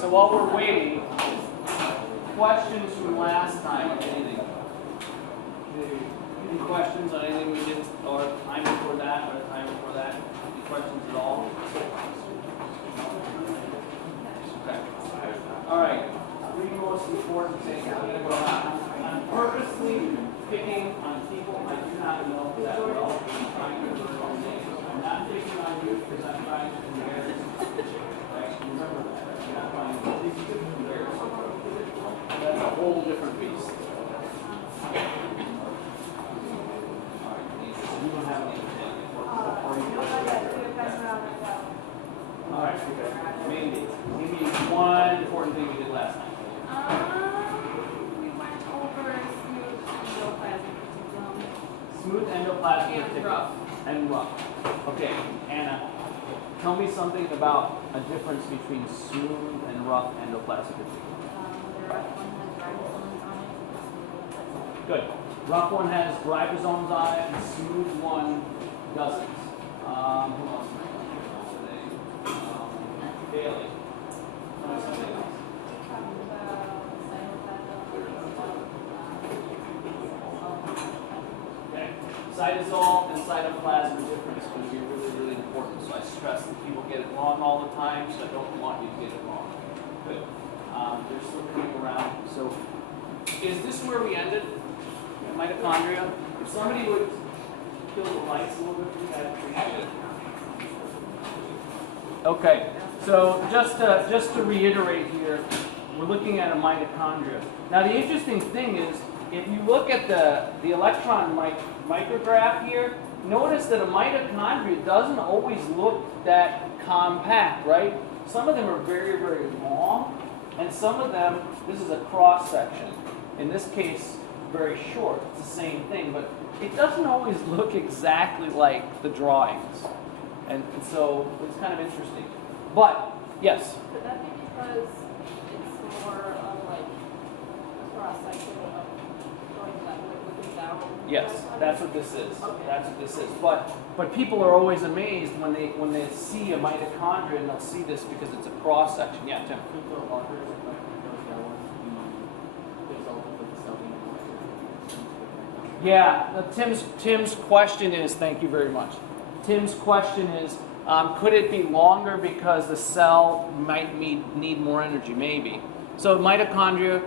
so while we're waiting, questions from last time, anything? Any questions on anything we did, or time before that, or the time before that? Any questions at all? Okay. All right. Three most important things. I'm going to go on. I'm purposely picking on people I do not know that well. I'm trying to learn their names. I'm not picking on you because I'm trying to embarrass you. Right? Remember that. I'm not trying to embarrass you. That's a whole different beast. You don't have any. All right. Maybe. Give me one important thing we did last night. We went over Smooth endoplasmic and reticulum. rough. And rough. Okay, Anna, tell me something about a difference between smooth and rough endoplasmic reticulum. Good. Rough one has ribosomes on it, and smooth one doesn't. Who else? Bailey. Tell me something else. Okay. Cytosol and cytoplasm are different. It's going to be really, really important. So I stress that people get it wrong all the time, so I don't want you to get it wrong. Good. They're still coming around. So is this where we ended? Mitochondria? If somebody would kill the lights a little bit for me, I'd appreciate it. Okay, so just to reiterate here, we're looking at a mitochondria. Now the interesting thing is, if you look at the electron micrograph here, notice that a mitochondria doesn't always look that compact, right? Some of them are very, very long, and some of them, this is a cross section. In this case, very short. It's the same thing, but it doesn't always look exactly like the drawings. And so it's kind of interesting. But, yes? Could that be because it's more of like a cross-section of going looking down? Yes, that's what this is. Okay. That's what this is. But people are always amazed when they see a mitochondria, and they'll see this because it's a cross section. Yeah, Tim. Yeah, Tim's question is, thank you very much. Tim's question is, could it be longer because the cell might need more energy? Maybe. So mitochondria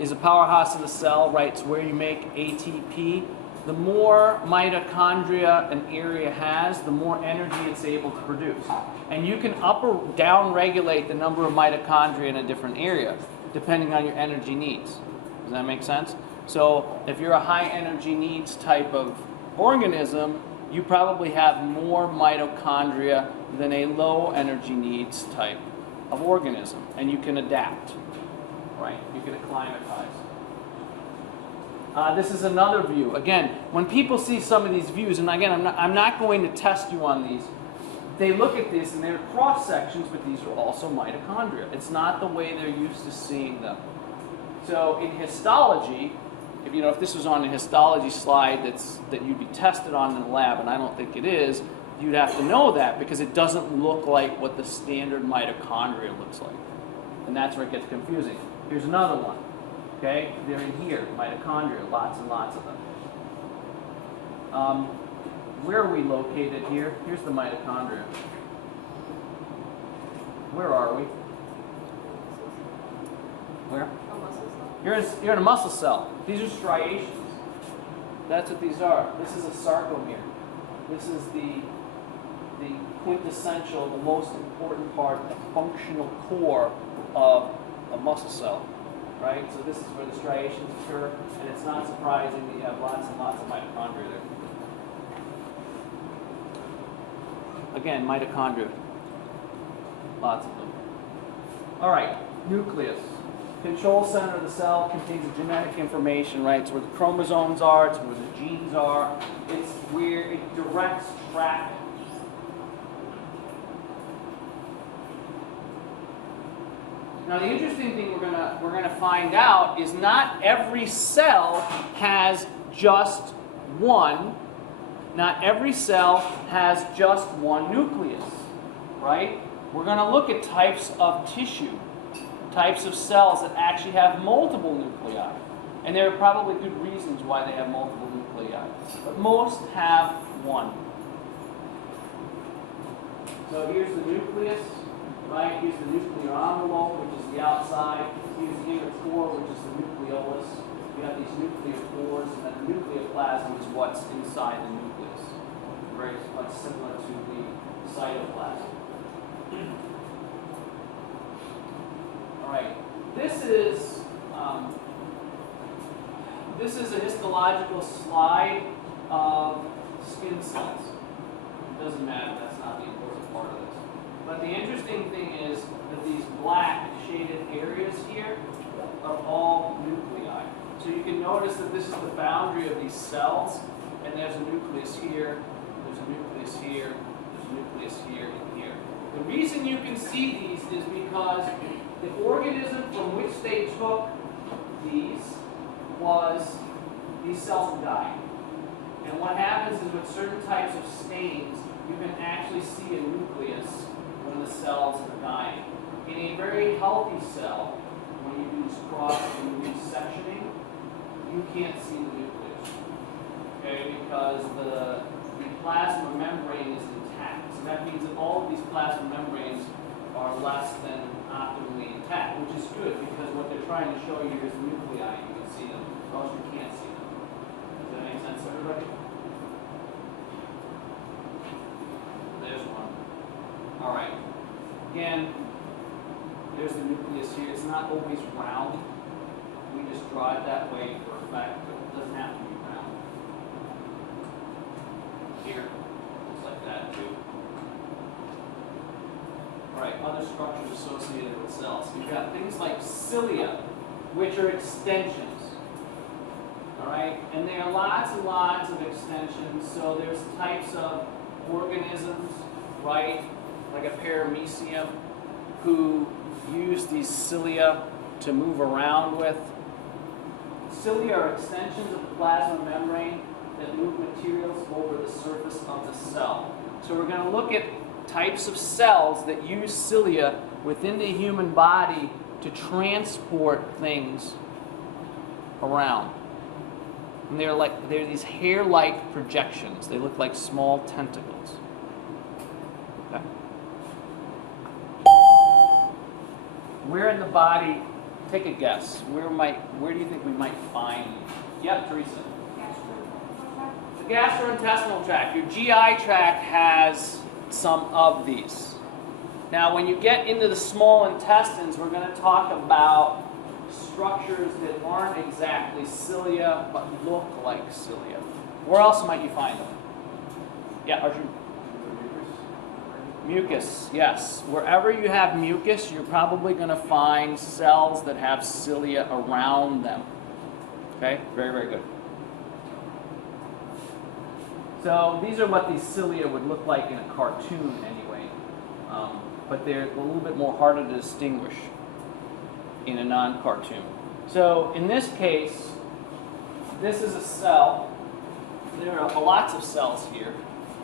is a powerhouse of the cell, right? It's where you make ATP. The more mitochondria an area has, the more energy it's able to produce. And you can up or down regulate the number of mitochondria in a different area, depending on your energy needs. Does that make sense? So if you're a high energy needs type of organism, you probably have more mitochondria than a low energy needs type of organism. And you can adapt, right? You can acclimatize. This is another view. Again, when people see some of these views, and again, I'm not going to test you on these, they look at this and they're cross sections, but these are also mitochondria. It's not the way they're used to seeing them. So in histology, if this was on a histology slide that you'd be tested on in the lab, and I don't think it is, you'd have to know that because it doesn't look like what the standard mitochondria looks like. And that's where it gets confusing. Here's another one. Okay? They're in here, mitochondria, lots and lots of them. Where are we located here? Here's the mitochondria. Where are we? Where? You're in a muscle cell. These are striations. That's what these are. This is a sarcomere. This is the quintessential, the most important part, the functional core of a muscle cell. Right? So this is where the striations occur, and it's not surprising that you have lots and lots of mitochondria there. Again, mitochondria. Lots of them. All right, nucleus. Control center of the cell contains the genetic information, right? It's where the chromosomes are, it's where the genes are. It's where it directs traffic. Now the interesting thing we're gonna find out is not every cell has just one. Not every cell has just one nucleus, right? We're gonna look at types of tissue. types of cells that actually have multiple nuclei. And there are probably good reasons why they have multiple nuclei. But most have one. So here's the nucleus, right? Here's the nuclear envelope, which is the outside. Here's the inner core, which is the nucleolus. You have these nuclear pores, and then the nucleoplasm is what's inside the nucleus. Very much similar to the cytoplasm. All right, this is a histological slide of skin cells. It doesn't matter, that's not the important part of this. But the interesting thing is that these black shaded areas here are all nuclei. So you can notice that this is the boundary of these cells, and there's a nucleus here, there's a nucleus here, there's a nucleus here, and here. The reason you can see these is because the organism from which they took these these cells were dying. And what happens is with certain types of stains, you can actually see a nucleus when the cells are dying. In a very healthy cell, when you use sectioning, you can't see the nucleus. Okay, because the plasma membrane is intact. So that means that all of these plasma membranes are less than optimally intact, which is good because what they're trying to show you is the nuclei. You can see them, or else you can't see them. Does that make sense to everybody? There's one. All right. Again, there's the nucleus here. It's not always round. We just draw it that way for effect, but it doesn't have to be round. Here, looks like that too. All right, other structures associated with cells. You've got things like cilia, which are extensions. All right, and there are lots and lots of extensions. So there's types of organisms, right, like a paramecium, who use these cilia to move around with. Cilia are extensions of the plasma membrane that move materials over the surface of the cell. So we're going to look at types of cells that use cilia within the human body to transport things around. And they're these hair-like projections. They look like small tentacles. Okay. Where in the body? Take a guess. Where do you think we might find? Yep, Teresa. The gastrointestinal tract. Your GI tract has some of these. Now, when you get into the small intestines, we're going to talk about structures that aren't exactly cilia, but look like cilia. Where else might you find them? Yeah, Arjun. Mucus, yes. Wherever you have mucus, you're probably going to find cells that have cilia around them. Okay, very, very good. So these are what these cilia would look like in a cartoon anyway. But they're a little bit more harder to distinguish in a non-cartoon. So in this case, this is a cell. There are lots of cells here.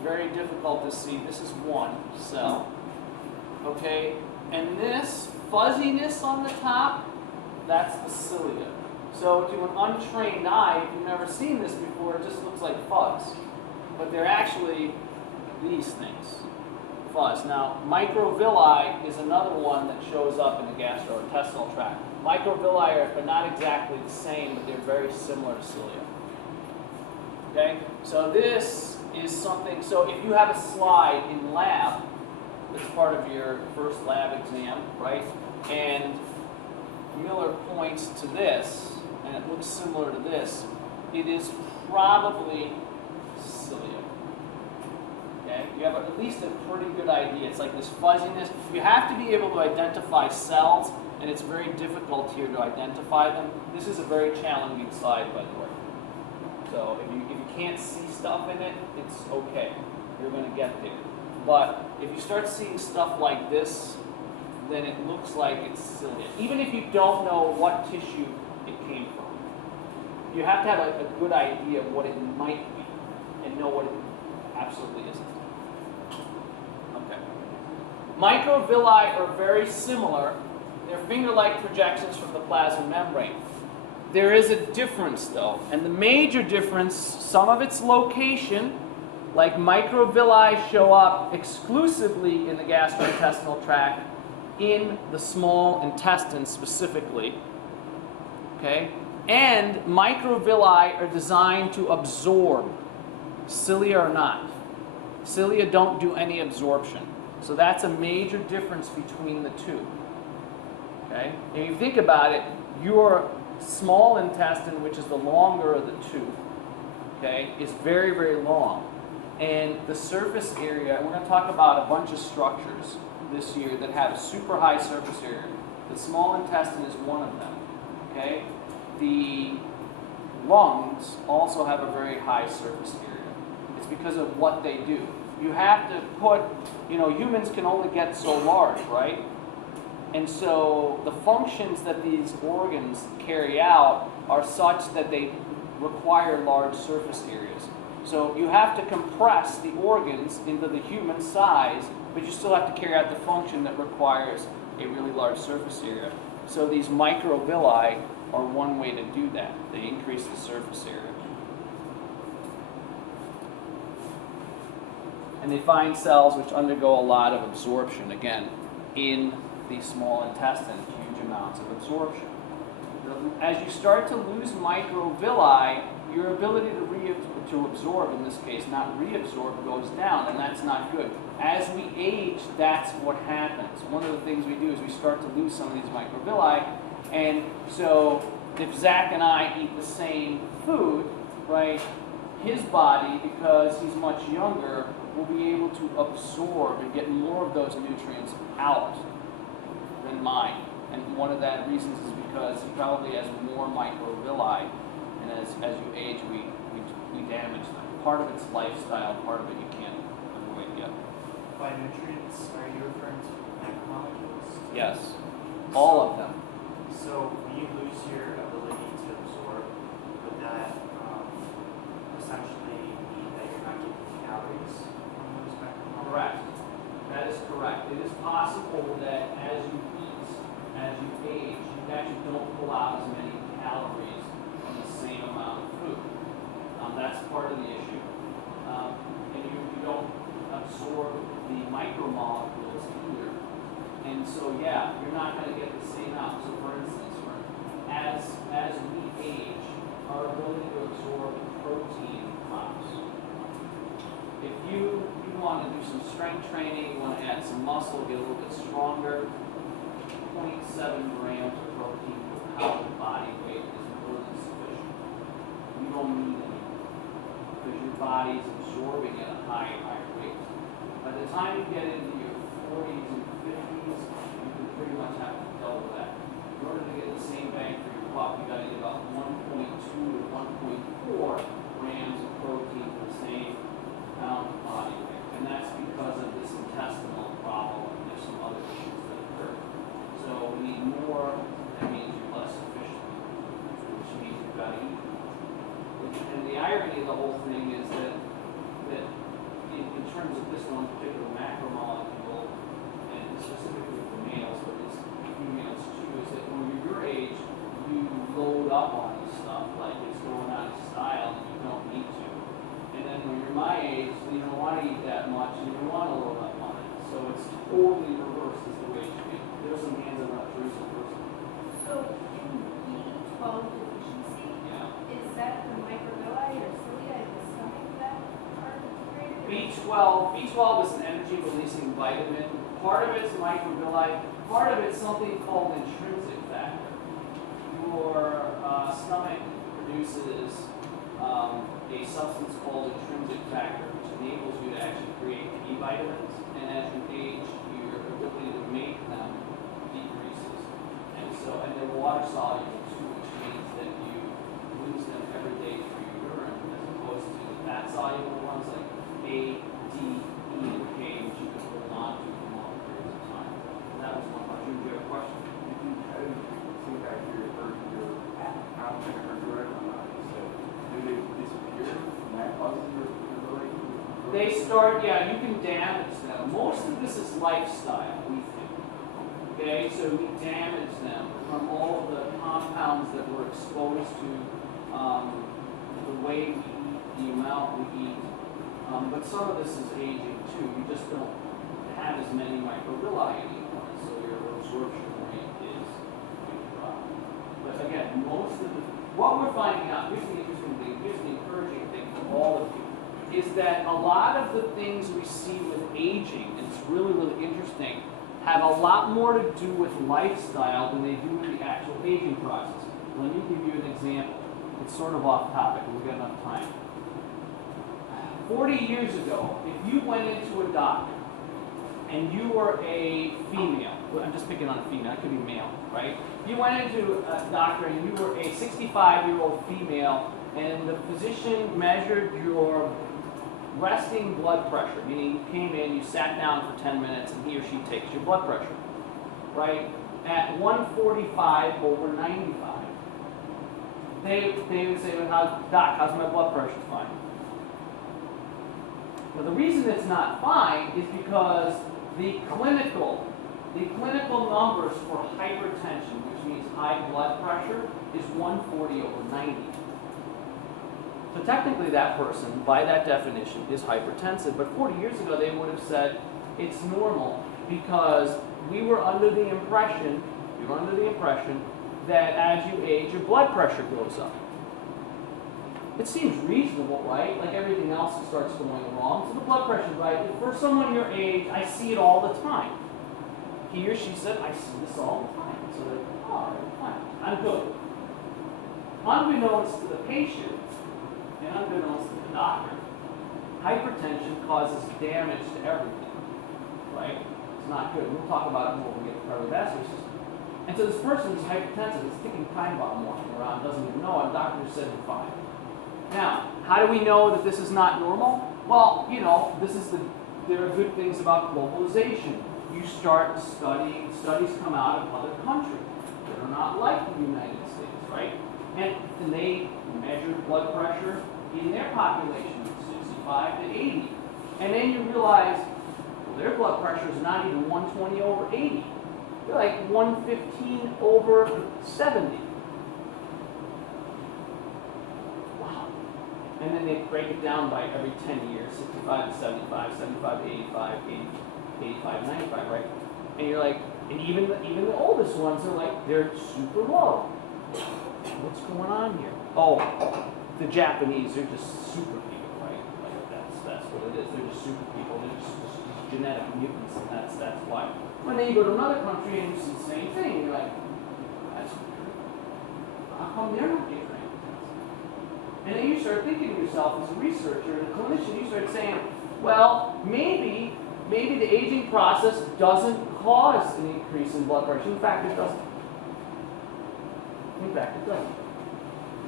Very difficult to see. This is one cell. Okay, and this fuzziness on the top, that's the cilia. So to an untrained eye, if you've never seen this before, it just looks like fuzz. But they're actually these things, fuzz. Now, microvilli is another one that shows up in the gastrointestinal tract. Microvilli are not exactly the same, but they're very similar to cilia. Okay, so this is something, so if you have a slide in lab, that's part of your first lab exam, right? And Miller points to this, and it looks similar to this. It is probably cilia. Okay, you have at least a pretty good idea. It's like this fuzziness. You have to be able to identify cells, and it's very difficult here to identify them. This is a very challenging slide, by the way. So if you can't see stuff in it, it's okay. You're going to get there. But if you start seeing stuff like this, then it looks like it's cilia. Even if you don't know what tissue it came from. You have to have a good idea of what it might be and know what it absolutely isn't. Okay. Microvilli are very similar. They're finger-like projections from the plasma membrane. There is a difference, though, and the major difference, some of its location, like microvilli show up exclusively in the gastrointestinal tract, in the small intestine specifically, okay? And microvilli are designed to absorb. Cilia are not. Cilia don't do any absorption. So that's a major difference between the two, okay? And if you think about it, your small intestine, which is the longer of the two, okay, is very, very long. And the surface area, we're going to talk about a bunch of structures this year that have a super high surface area. The small intestine is one of them, okay? The lungs also have a very high surface area. It's because of what they do. You have to put, humans can only get so large, right? And so the functions that these organs carry out are such that they require large surface areas. So you have to compress the organs into the human size, but you still have to carry out the function that requires a really large surface area. So these microvilli are one way to do that. They increase the surface area. And they find cells which undergo a lot of absorption, again, in the small intestine, huge amounts of absorption. As you start to lose microvilli, your ability to absorb, in this case, not reabsorb, goes down, and that's not good. As we age, that's what happens. One of the things we do is we start to lose some of these microvilli, and so if Zach and I eat the same food, right, his body, because he's much younger, will be able to absorb and get more of those nutrients out than mine. And one of that reasons is because he probably has more microvilli, and as you age, we damage them. Part of it's lifestyle, part of it you can't avoid yet. By nutrients, are you referring to macromolecules? Yes, all of them. So when you lose your ability to absorb, would that essentially mean that you're not getting calories from those macromolecules? Correct. That is correct. It is possible that as you eat, as you age, you actually don't pull out as many calories from the same amount of food. That's part of the issue. And you don't absorb the micromolecules either. And so, yeah, you're not going to get the same amount. So, for instance, as we age, our ability to absorb protein drops. If you want to do some strength training, you want to add some muscle, get a little bit stronger, 0.7 grams of protein per pound of body weight is more than sufficient. You don't need any because your body's absorbing at a higher rate. By the time you get into your 40s and 50s, you can pretty much have to double that. In order to get the same bang for your buck, you got to get about 1.2 to 1.4 grams of protein per the same pound of body weight. And that's because of this intestinal problem and there's some other issues that occur. So we need more, that means you're less efficient, which means you've got to eat. And the irony of the whole thing is that in terms of this one particular macromolecule, and specifically for males, but it's females too, is that when you're your age, you load up on this stuff like it's going out of style and you don't need to. And then when you're my age, you don't want to eat that much and you don't want to load up on it. So it's totally reversed is the way it should be. There's some hands on that Teresa first. So in B12 deficiency, Yeah. is that the microvilli or cilia in the stomach that are created? B12 is an energy releasing vitamin. Part of it's microvilli, part of it's something called intrinsic factor. Your stomach produces a substance called intrinsic factor, which enables you to actually create B vitamins, and as you age, your ability to make them decreases. And they're water soluble too, which means that you lose them every day through your urine, as opposed to the fat soluble ones like A, D, E, and K, which you can hold on to for long periods of time. And that was one question. Do you have a question? I think I hear heard your, I don't think I heard you right or not. You said, do they disappear? And that causes your ability to They start, yeah, you can damage them. Most of this is lifestyle, we think. Okay, so we damage them from all of the compounds that we're exposed to, the way we eat, the amount we eat. But some of this is aging too. You just don't have as many microvilli anymore, so your absorption rate is going to drop. But again, most of what we're finding out, here's the interesting thing, here's the encouraging thing for all of you, is that a lot of the things we see with aging, and it's really, really interesting, have a lot more to do with lifestyle than they do with the actual aging process. Let me give you an example. It's sort of off topic, but we've got enough time. 40 years ago, if you went into a doctor and you were a female, well, I'm just picking on a female, it could be male, right? You went into a doctor and you were a 65-year-old female and the physician measured your resting blood pressure, meaning you came in, you sat down for 10 minutes, and he or she takes your blood pressure, right? At 145 over 95. They would say, well, Doc, how's my blood pressure? Fine. Now, the reason it's not fine is because the clinical numbers for hypertension, which means high blood pressure, is 140 over 90. So technically that person, by that definition, is hypertensive. But 40 years ago, they would have said it's normal because we were under the impression that as you age, your blood pressure goes up. It seems reasonable, right? Like everything else starts going wrong. So the blood pressure, right? For someone your age, I see it all the time. He or she said, I see this all the time. So they're, all right, fine, I'm good. Unbeknownst to the patient, and unbeknownst to the doctor, hypertension causes damage to everything, right? It's not good. We'll talk about it more when we get to the cardiovascular system. And so this person is hypertensive, it's ticking time bomb walking around, doesn't even know, and doctor said it's fine. Now, how do we know that this is not normal? Well, you know, there are good things about globalization. You start studying, studies come out of other countries that are not like the United States, right? And they measure blood pressure in their population, 65 to 80. And then you realize, well, their blood pressure is not even 120 over 80. They're like 115 over 70. Wow. And then they break it down by every 10 years, 65 to 75, 75 to 85, 85 to 95, right? And you're like, and even the oldest ones are like, they're super low. What's going on here? Oh, the Japanese, they're just super people, right? Like that's what it is. They're just super people. They're just genetic mutants, and that's why. When then you go to another country and you see the same thing, and you're like, that's weird. How come they're not getting hypertensive? And then you start thinking to yourself as a researcher and a clinician, you start saying, well, maybe the aging process doesn't cause an increase in blood pressure. In fact, it doesn't. In fact, it doesn't.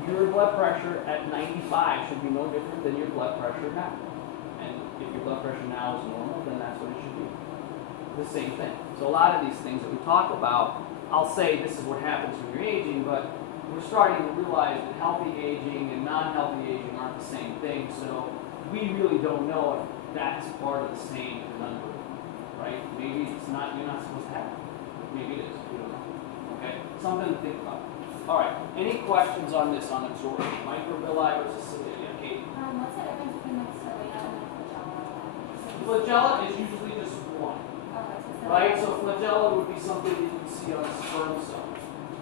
Your blood pressure at 95 should be no different than your blood pressure now. And if your blood pressure now is normal, then that's what it should be. The same thing. So a lot of these things that we talk about, I'll say this is what happens when you're aging, but we're starting to realize that healthy aging and non-healthy aging aren't the same thing. So we really don't know if that's part of the same conundrum, right? Maybe it's not, you're not supposed to have it. Maybe it is, we don't know. Okay? Something to think about. All right, any questions on this, on absorption? Microvilli versus cilia, Katie? What's the difference between the cilia and the flagella? Flagella is usually just one, right? So flagella would be something that you can see on a sperm cell.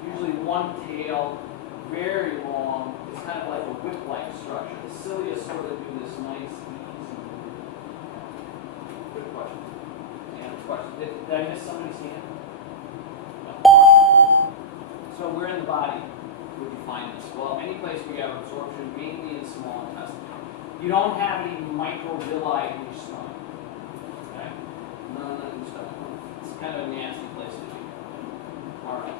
Usually one tail, very long. It's kind of like a whip-like structure. The cilia sort of do this nice, easy. Good question. Yeah, question. Did I miss somebody's hand? So where in the body would you find this? Well, any place where you have absorption, mainly in the small intestine. You don't have any microvilli in your stomach. Okay? None in your stomach. It's kind of a nasty place to be. All right.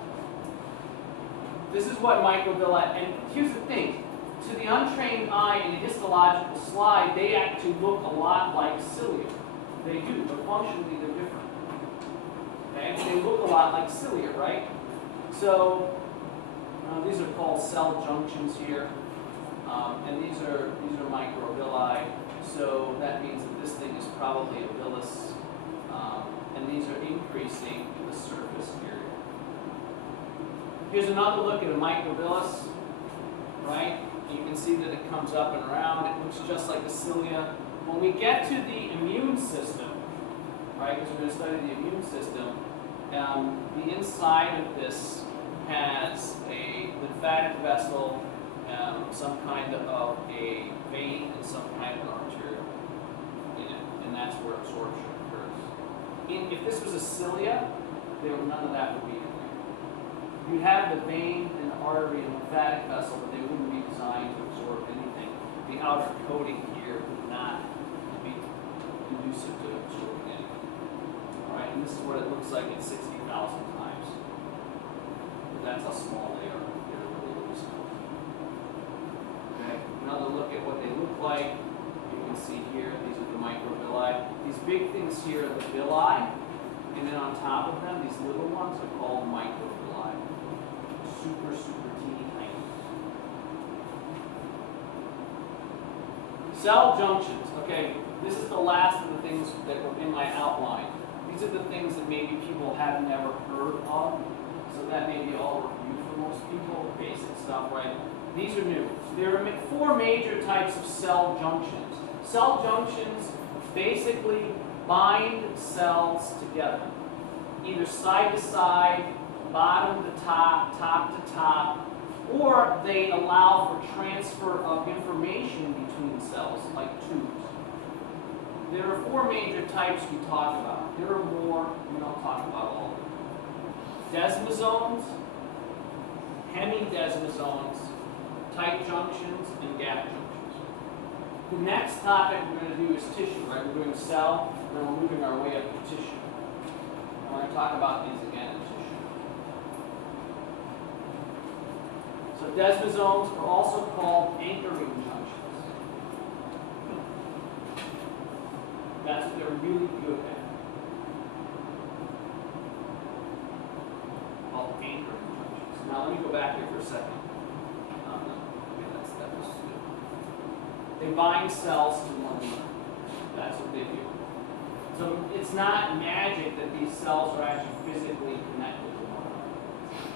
This is what microvilli, and here's the thing. To the untrained eye in a histological slide, they actually look a lot like cilia. They do, but functionally they're different. Okay? They look a lot like cilia, right? So these are called cell junctions here, and these are microvilli. So that means that this thing is probably a villus, and these are increased increasing the surface area. Here's another look at a microvillus, right? You can see that it comes up and around. It looks just like the cilia. When we get to the immune system, right, because we're going to study the immune system, the inside of this has a lymphatic vessel, some kind of a vein, and some kind of an arteriole in it, and that's where absorption occurs. If this was a cilia, none of that would be in there. You'd have the vein and the artery and lymphatic vessel, but they wouldn't be designed to absorb anything. The outer coating here would not be conducive to absorbing anything. All right, and this is what it looks like at 60,000 times. That's how small they are. They're really, really small. Okay, another look at what they look like. You can see here, these are the microvilli. These big things here are the villi, and then on top of them, these little ones are called microvilli. Super, super teeny tiny. Cell junctions. Okay, this is the last of the things that were in my outline. These are the things that maybe people have never heard of. So that may be all review for most people, basic stuff, right? These are new. There are four major types of cell junctions. Cell junctions basically bind cells together, either side to side, bottom to top, top to top, or they allow for transfer of information between cells, like tubes. There are four major types we talk about. There are more, we don't talk about all of them. Desmosomes, hemidesmosomes, tight junctions, and gap junctions. The next topic we're going to do is tissue, right? We're doing cell, and then we're moving our way up to tissue. And we're going to talk about these again in tissue. So desmosomes are also called anchoring junctions. That's what they're really good at. Called anchoring junctions. Now let me go back here for a second. That was good. They bind cells to one another. That's what they do. So it's not magic that these cells are actually physically connected to one another.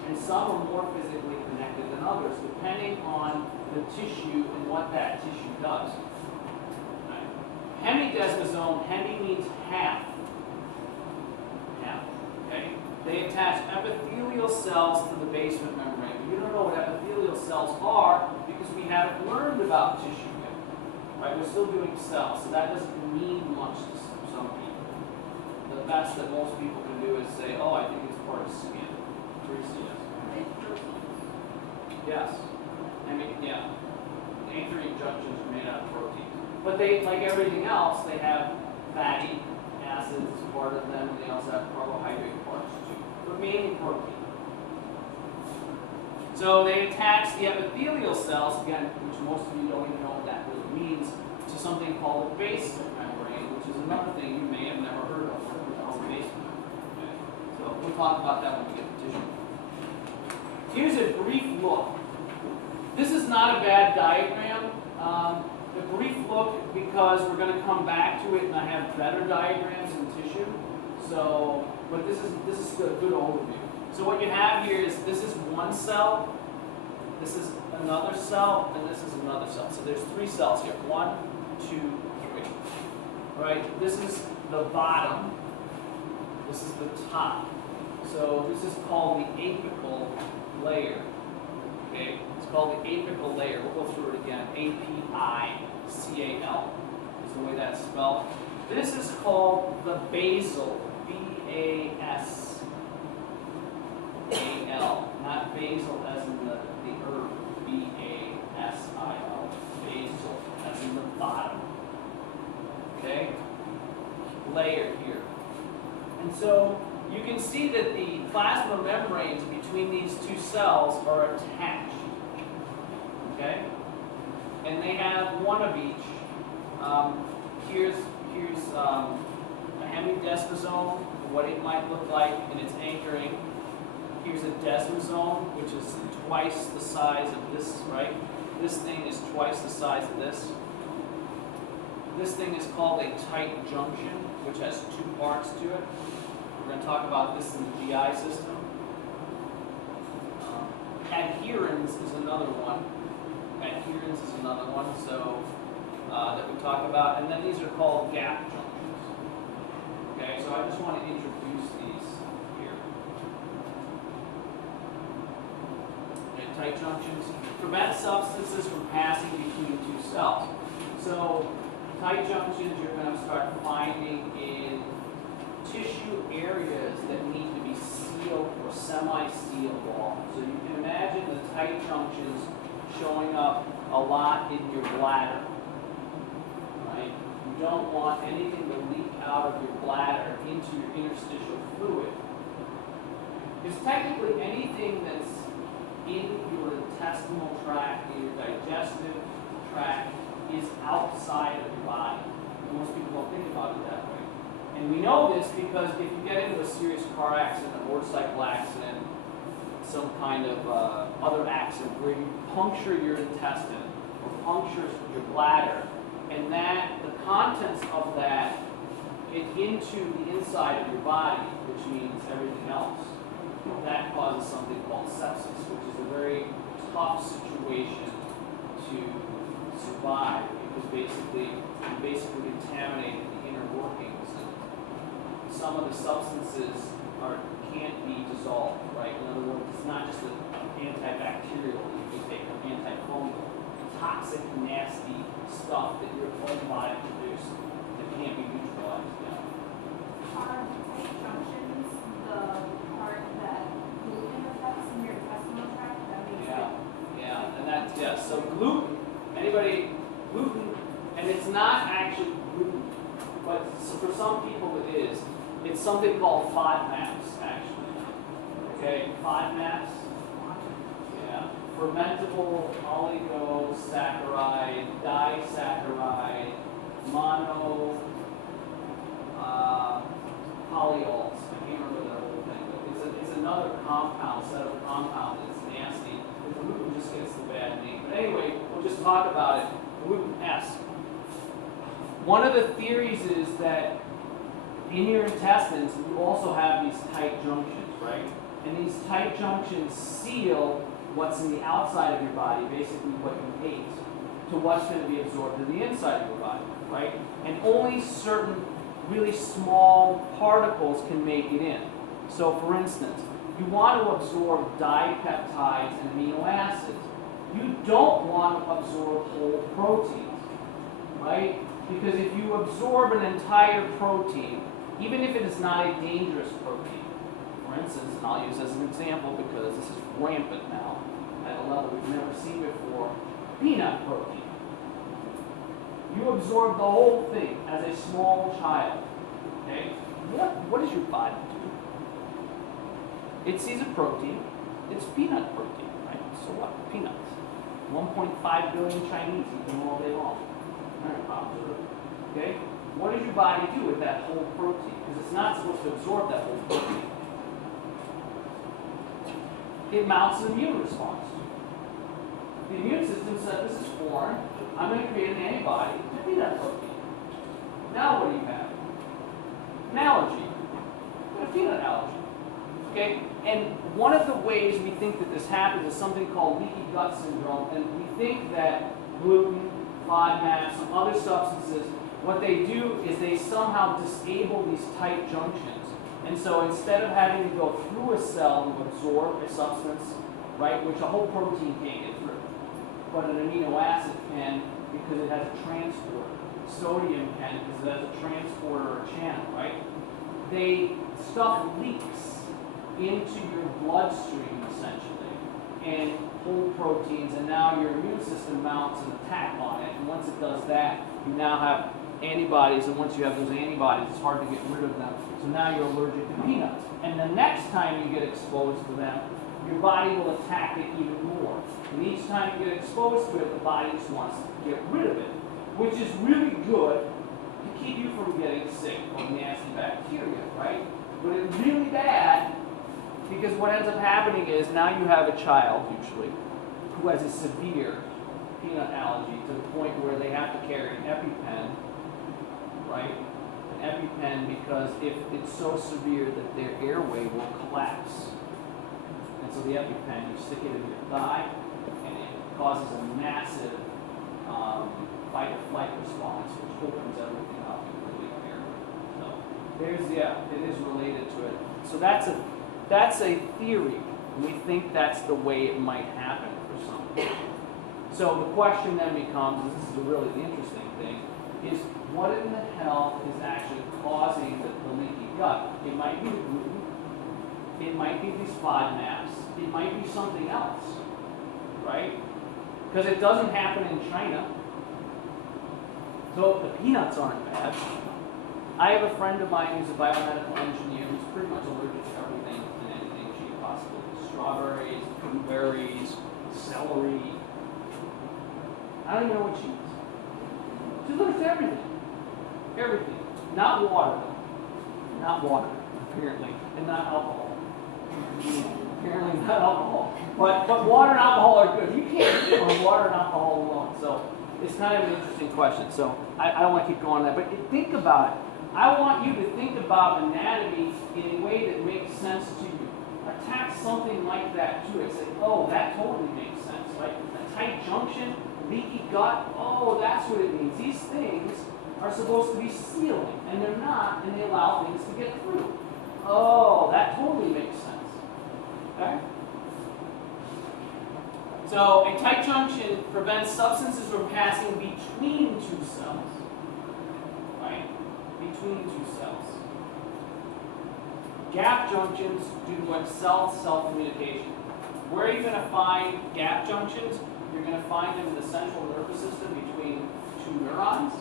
And some are more physically connected than others, depending on the tissue and what that tissue does. Right? Hemidesmosome, hemi means half. Half. Okay? They attach epithelial cells to the basement membrane. You don't know what epithelial cells are because we haven't learned about tissue yet. Right? We're still doing cells, so that doesn't mean much to some people. The best that most people can do is say, oh, I think it's part of skin. Teresa, yes. Yes. I mean, yeah. Anchoring junctions are made out of proteins. But they, like everything else, they have fatty acids as part of them, and they also have carbohydrate parts too. But mainly protein. So they attach the epithelial cells, again, which most of you don't even know what that really means, to something called the basement membrane, which is another thing you may have never heard of. It's the basement membrane. Okay? So we'll talk about that when we get to tissue. Here's a brief look. This is not a bad diagram. A brief look because we're going to come back to it and I have better diagrams in tissue. So, but this is a good overview. So what you have here is this is one cell, this is another cell, and this is another cell. So there's three cells here. 1, 2, 3. Right? This is the bottom. This is the top. So this is called the apical layer. Okay? It's called the apical layer. We'll go through it again. A-P-I-C-A-L is the way that's spelled. This is called the basal. B-A-S-A-L. Not basil as in the herb. B-A-S-I-L. Basal as in the bottom. Okay? Layer here. And so you can see that the plasma membranes between these two cells are attached. Okay? And they have one of each. Here's a hemidesmosome, what it might look like in its anchoring. Here's a desmosome, which is twice the size of this, right? This thing is twice the size of this. This thing is called a tight junction, which has two parts to it. We're going to talk about this in the GI system. Adherens is another one. Adherens is another one, so that we talk about, and then these are called gap junctions. Okay, so I just want to introduce these here. Okay, tight junctions prevent substances from passing between two cells. So tight junctions you're going to start finding in tissue areas that need to be sealed or semi-sealed off. So you can imagine the tight junctions showing up a lot in your bladder. Right? You don't want anything to leak out of your bladder into your interstitial fluid. Because technically anything that's in your intestinal tract, in your digestive tract, is outside of your body. Most people don't think about it that way. And we know this because if you get into a serious car accident, a motorcycle accident, some kind of other accident where you puncture your intestine or puncture your bladder, and that the contents of that get into the inside of your body, which means everything else, that causes something called sepsis, which is a very tough situation to survive because basically you contaminated the inner workings. And some of the substances can't be dissolved, right? In other words, it's not just an antibacterial, you can take an antifungal, toxic, nasty stuff that your own body produced that can't be neutralized. Are tight junctions the part that gluten affects in your intestinal tract? That makes Yeah, and that's, yeah, so gluten, gluten, and it's not actually gluten, but so for some people it is. It's something called FODMAPs, actually. Okay, FODMAPs. Yeah, fermentable oligosaccharide, disaccharide, mono polyols. I can't remember that whole thing, but it's another compound, set of compounds that's nasty. The gluten just gets the bad name. But anyway, we'll just talk about it. Gluten S. One of the theories is that in your intestines, you also have these tight junctions, right? And these tight junctions seal what's in the outside of your body, basically what you ate, to what's going to be absorbed in the inside of your body, right? And only certain really small particles can make it in. So for instance, you want to absorb dipeptides and amino acids. You don't want to absorb whole proteins, right? Because if you absorb an entire protein, even if it is not a dangerous protein, for instance, and I'll use as an example because this is rampant now at a level we've never seen before, peanut protein. You absorb the whole thing as a small child. Okay? What does your body do? It sees a protein. It's peanut protein, right? So what? Peanuts. 1.5 billion Chinese eat them all day long. Okay? What does your body do with that whole protein? Because it's not supposed to absorb that whole protein. It mounts an immune response. The immune system said, this is foreign. I'm going to create an antibody to peanut protein. Now what do you have? An allergy. A peanut allergy. Okay? And one of the ways we think that this happens is something called leaky gut syndrome. And we think that gluten, FODMAPs, some other substances, what they do is they somehow disable these tight junctions. And so instead of having to go through a cell to absorb a substance, right, which a whole protein can't get through, but an amino acid can because it has a transporter. Sodium can because it has a transporter or channel, right? Stuff leaks into your bloodstream essentially and whole proteins, and now your immune system mounts an attack on it. And once it does that, you now have antibodies, and once you have those antibodies, it's hard to get rid of them. So now you're allergic to peanuts. And the next time you get exposed to them, your body will attack it even more. And each time you get exposed to it, the body just wants to get rid of it, which is really good to keep you from getting sick or nasty bacteria, right? But it's really bad because what ends up happening is now you have a child, usually, who has a severe peanut allergy to the point where they have to carry an EpiPen, right? An EpiPen because if it's so severe that their airway will collapse. And so the EpiPen, you stick it in your thigh, and it causes a massive fight or flight response, which opens everything up in the airway. So it is related to it. So that's a theory. We think that's the way it might happen for some people. So the question then becomes, and this is really the interesting thing, is what in the hell is actually causing the leaky gut? It might be the gluten. It might be these FODMAPs. It might be something else, right? Because it doesn't happen in China. So the peanuts aren't bad. I have a friend of mine who's a biomedical engineer who's pretty much allergic to everything and anything she could possibly. Strawberries, blueberries, celery. I don't even know what she eats. She's allergic to everything. Everything. Not water, though. Not water, apparently. And not alcohol. Apparently not alcohol. But water and alcohol are good. You can't live on water and alcohol alone. So it's kind of an interesting question. So I don't want to keep going on that. But think about it. I want you to think about anatomy in a way that makes sense to you. Attach something like that to it. Say, oh, that totally makes sense, right? A tight junction, leaky gut, oh, that's what it means. These things are supposed to be sealing, and they're not, and they allow things to get through. Oh, that totally makes sense. Okay? So a tight junction prevents substances from passing between two cells. Right? Between two cells. Gap junctions do what? Cell-to-cell communication. Where are you going to find gap junctions? You're going to find them in the central nervous system between two neurons.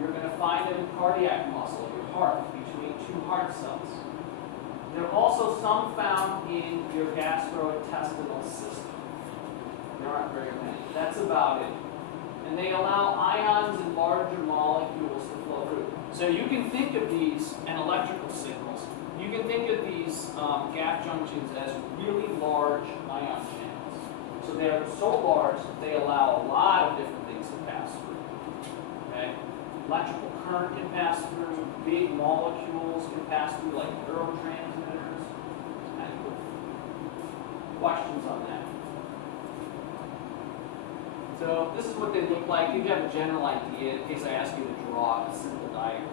You're going to find them in cardiac muscle, your heart, between two heart cells. There are also some found in your gastrointestinal system. There aren't very many. That's about it. And they allow ions and larger molecules to flow through. So you can think of these and electrical signals. You can think of these gap junctions as really large ion channels. So they're so large that they allow a lot of different things to pass through. Okay? Electrical current can pass through, big molecules can pass through, like neurotransmitters. Kind of cool. Questions on that? So this is what they look like. You have a general idea in case I ask you to draw a simple diagram.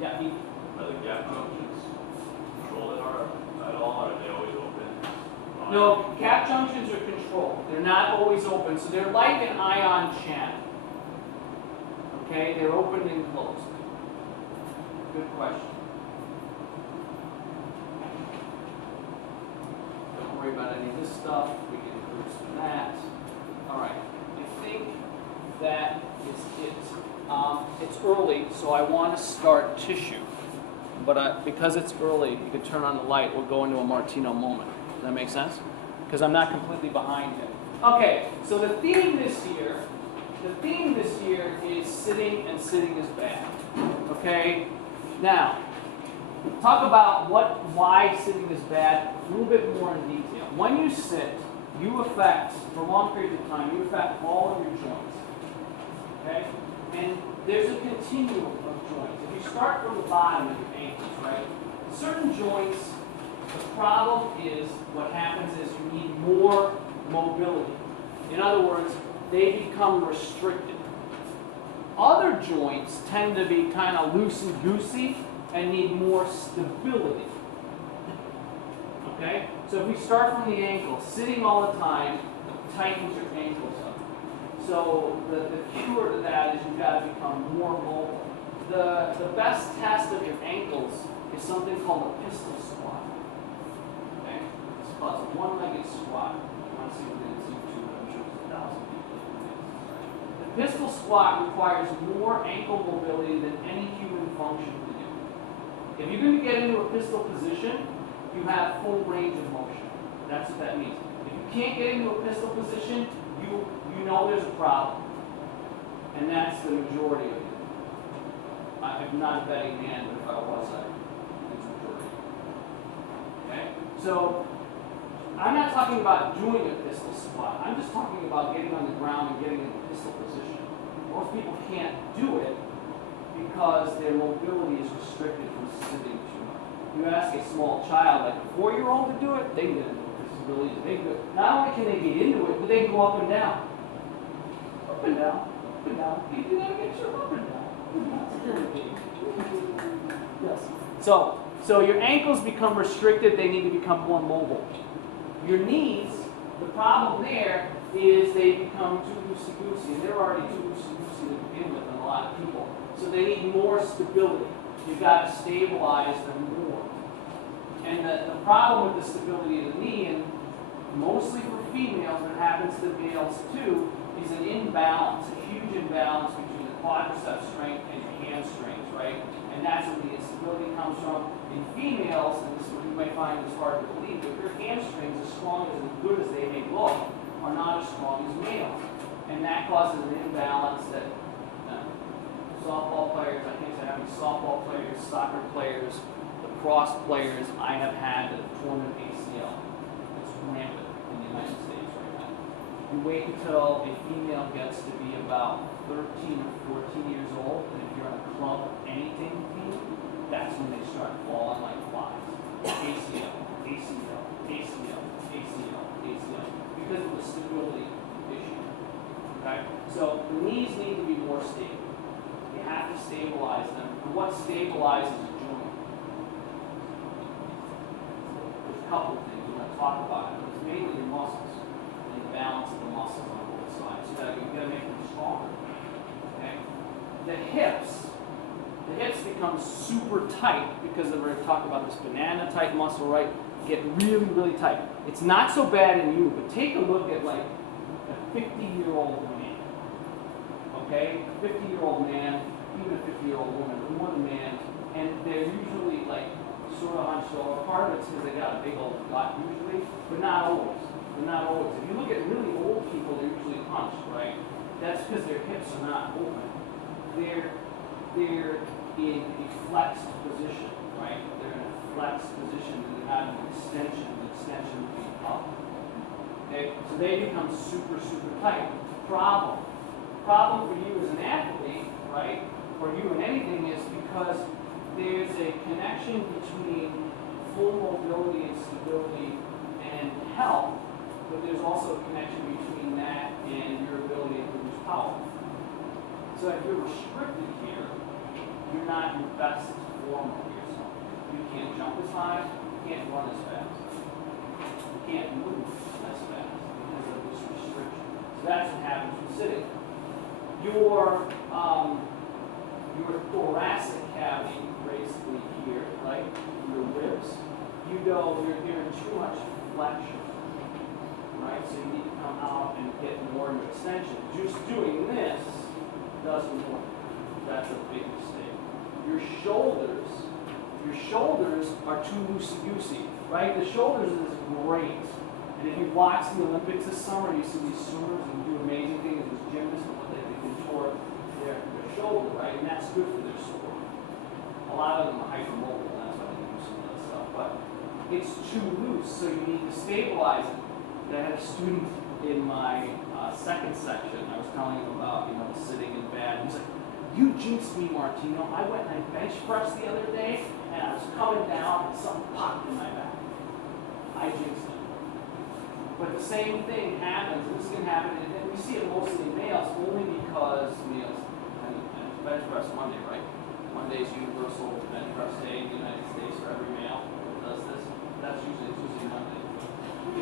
Yeah, Pete? Are the gap junctions controlled at all, or are they always open? No, gap junctions are controlled. They're not always open. So they're like an ion channel. Okay, they're open and closed. Good question. Don't worry about any of this stuff. We can cruise through that. All right. I think that is it. It's early, so I want to start tissue. But because it's early, you can turn on the light. We'll go into a Martino moment. Does that make sense? Because I'm not completely behind it. Okay, so the theme this year is sitting, and sitting is bad. Okay? Now, talk about why sitting is bad a little bit more in detail. When you sit, you affect, for long periods of time, you affect all of your joints. Okay? And there's a continuum of joints. If you start from the bottom of your ankles, right? Certain joints, the problem is what happens is you need more mobility. In other words, they become restricted. Other joints tend to be kind of loosey-goosey and need more stability. Okay? So if we start from the ankle, sitting all the time tightens your ankles up. So the cure to that is you've got to become more mobile. The best test of your ankles is something called a pistol squat. Okay? It's called a one-legged squat. You want to see what it is YouTube, I'm sure there's 1,000 people that do this. The pistol squat requires more ankle mobility than any human function can do. If you're going to get into a pistol position, you have full range of motion. That's what that means. If you can't get into a pistol position, you know there's a problem. And that's the majority of it. I'm not a betting man, but if I was, it's a majority. Okay? So, I'm not talking about doing a pistol squat. I'm just talking about getting on the ground and getting in a pistol position. Most people can't do it because their mobility is restricted from sitting too much. You ask a small child, like a 4-year-old, to do it, they get into it. Disabilities, they do it. Not only can they get into it, but they go up and down. Up and down, up and down. You do that again, sure, up and down. Yes. So your ankles become restricted, they need to become more mobile. Your knees, the problem there is they become too loosey-goosey, and they're already too loosey-goosey to begin with in a lot of people. So they need more stability. You've got to stabilize them more. And the problem with the stability of the knee, and mostly for females, but it happens to males too, is an imbalance, a huge imbalance between the quadriceps strength and your hamstrings, right? And that's where the instability comes from. In females, and this is what you might find is hard to believe, but their hamstrings, as strong as good as they may look, are not as strong as males. And that causes an imbalance that softball players, I can't say how many softball players, soccer players, lacrosse players I have had that have torn an ACL. It's rampant in the United States right now. You wait until a female gets to be about 13 or 14 years old, and if you're on a club anything team, that's when they start falling like flies. ACL, ACL, ACL, ACL, ACL, because of the stability issue. Okay? So the knees need to be more stable. You have to stabilize them. And what stabilizes a joint? There's a couple of things we're going to talk about. It's mainly your muscles and the balance of the muscles on both sides. So that you've got to make them stronger. Okay? The hips become super tight because we're going to talk about this banana type muscle, right? Get really, really tight. It's not so bad in you, but take a look at like a 50-year-old man. Okay? A 50-year-old man, even a 50-year-old woman, but more than man, and they're usually like sort of hunched over. Part of it's because they got a big old butt usually, but not always. But not always. If you look at really old people, they're usually hunched, right? That's because their hips are not open. They're in a flexed position, right? They're in a flexed position and they're not in an extension. The extension would be up. Okay? So they become super, super tight. Problem for you as an athlete, right? For you in anything is because there's a connection between full mobility and stability and health, but there's also a connection between that and your ability to produce power. So if you're restricted here, you're not your best form of yourself. You can't jump as high, you can't run as fast. You can't move as fast because of this restriction. So that's what happens with sitting. Your thoracic cavity, basically here, right? Your ribs, you're doing too much flexion, right? So you need to come out and get more into extension. Just doing this doesn't work. That's a big mistake. Your shoulders are too loosey-goosey, right? The shoulders is great. And if you watch the Olympics this summer, you see these swimmers and do amazing things as gymnasts and what they contort their shoulder, right? And that's good for their sport. A lot of them are hypermobile, and that's why they do some of that stuff. But it's too loose, so you need to stabilize it. I had a student in my second section. I was telling him about, sitting in bed. He's like, "You jinxed me, Martino. I went and I bench pressed the other day, and I was coming down, and something popped in my back. I jinxed it." But the same thing happens, and this can happen, and we see it mostly in males, only because males and bench press Monday, right? Monday is universal bench press day in the United States for every male that does this. That's usually Monday.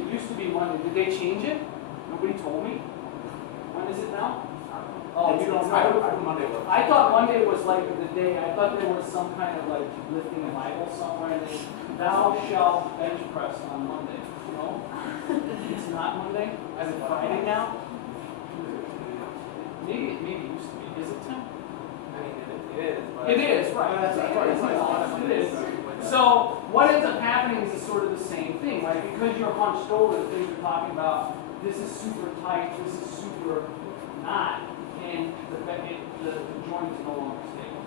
It used to be Monday. Did they change it? Nobody told me. When is it now? Oh, you don't know. I thought Monday was like the day. I thought there was some kind of like lifting a Bible somewhere. And thou shalt bench press on Monday. No, it's not Monday. Is it Friday now? Maybe it used to be. Is it Tim? It is, right. It is. So what ends up happening is it's sort of the same thing, right? Because you're hunched over, the things you're talking about, this is super tight, this is super not, and the joint is no longer stable.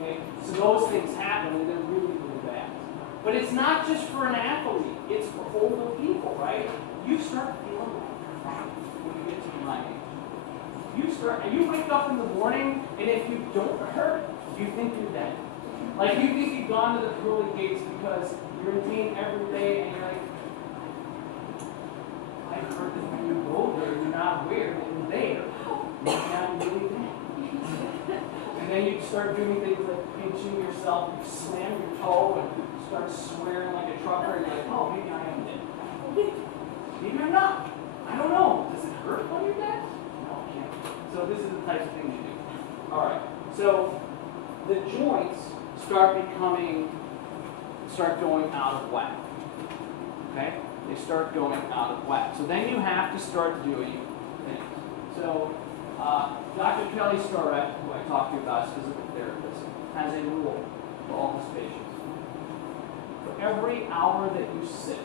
Okay? So those things happen, and they're really, really bad. But it's not just for an athlete, it's for older people, right? You start feeling like crap when you get to my age. You wake up in the morning, and if you don't hurt, you think you're dead. Like you think you've gone to the pearly gates because you're in pain every day, and you're like, I've heard that when you go there, you're not aware that you're there. You're not really there. And then you start doing things like pinching yourself, you slam your toe, and start swearing like a trucker, and you're like, oh, maybe I am dead. Maybe I'm not. I don't know. Does it hurt when you're dead? No, it can't. So this is the types of things you do. All right. So the joints start going out of whack. Okay? They start going out of whack. So then you have to start doing things. So Dr. Kelly Starrett, who I talked to you about as physical therapist, has a rule for all his patients. For every hour that you sit,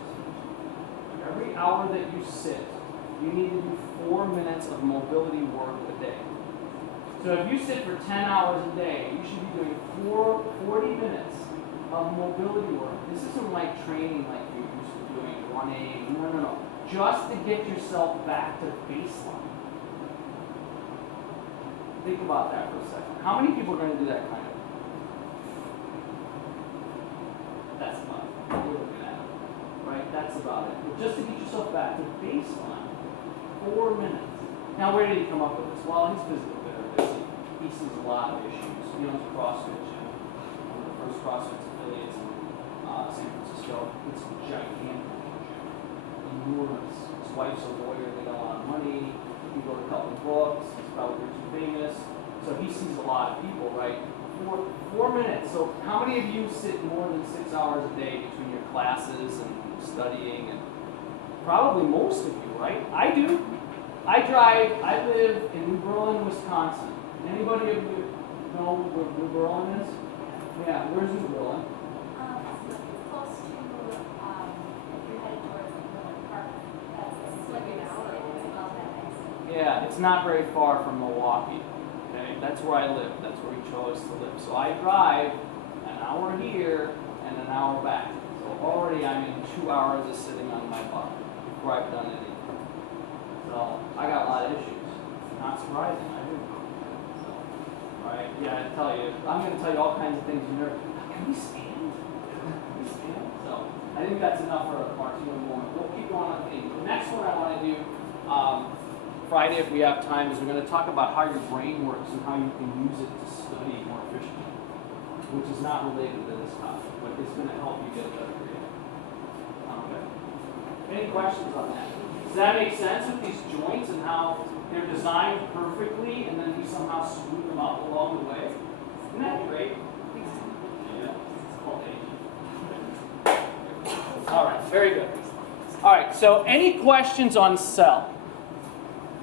you need to do 4 minutes of mobility work a day. So if you sit for 10 hours a day, you should be doing 40 minutes of mobility work. This isn't like training like you used to doing running. No. Just to get yourself back to baseline. Think about that for a second. How many people are going to do that kind of? That's about it. You're looking at it. Right? That's about it. But just to get yourself back to baseline, 4 minutes. Now, where did he come up with this? Well, he's physical therapist. He sees a lot of issues. He owns a CrossFit gym, one of the first CrossFit affiliates in San Francisco. It's a gigantic gym, enormous. His wife's a lawyer. They got a lot of money. He wrote a couple of books. He's probably rich and famous. So he sees a lot of people, right? 4 minutes. So how many of you sit more than 6 hours a day between your classes and studying? And probably most of you, right? I do. I live in New Berlin, Wisconsin. Anybody of you know where New Berlin is? Yeah, where's New Berlin? It's close to, if you're headed towards Miller Park, that's like an hour. It's about that exit. Yeah, it's not very far from Milwaukee. Okay, that's where I live. That's where we chose to live. So I drive an hour here and an hour back. So already I'm in 2 hours of sitting on my butt before I've done anything. So I got a lot of issues. Not surprising, I do. So, all right, yeah, I tell you, I'm going to tell you all kinds of things you never. Can we stand? Can we stand? So I think that's enough for a Martino moment. We'll keep going on things. The next one I want to do. Friday, if we have time, is we're going to talk about how your brain works and how you can use it to study more efficiently, which is not related to this topic, but it's going to help you get a better grade. Okay. Any questions on that? Does that make sense with these joints and how they're designed perfectly and then we somehow screw them up along the way? Isn't that great? Yeah. It's called aging. All right, very good. All right, so any questions on cell?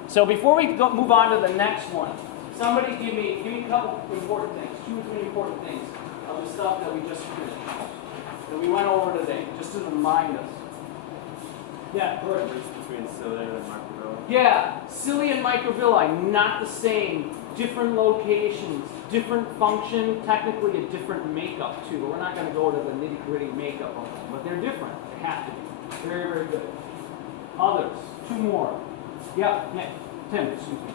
So before we move on to the next one, somebody give me a couple important things, 2 or 3 important things of the stuff that we just finished, that we went over today, just to remind us. Yeah, go ahead. Between cilia and microvilli. Yeah, cilia and microvilli, not the same, different locations, different function, technically a different makeup too. But we're not going to go to the nitty-gritty makeup of them, but they're different. They have to be. Very, very good. Others, 2 more. Yeah, Tim, excuse me.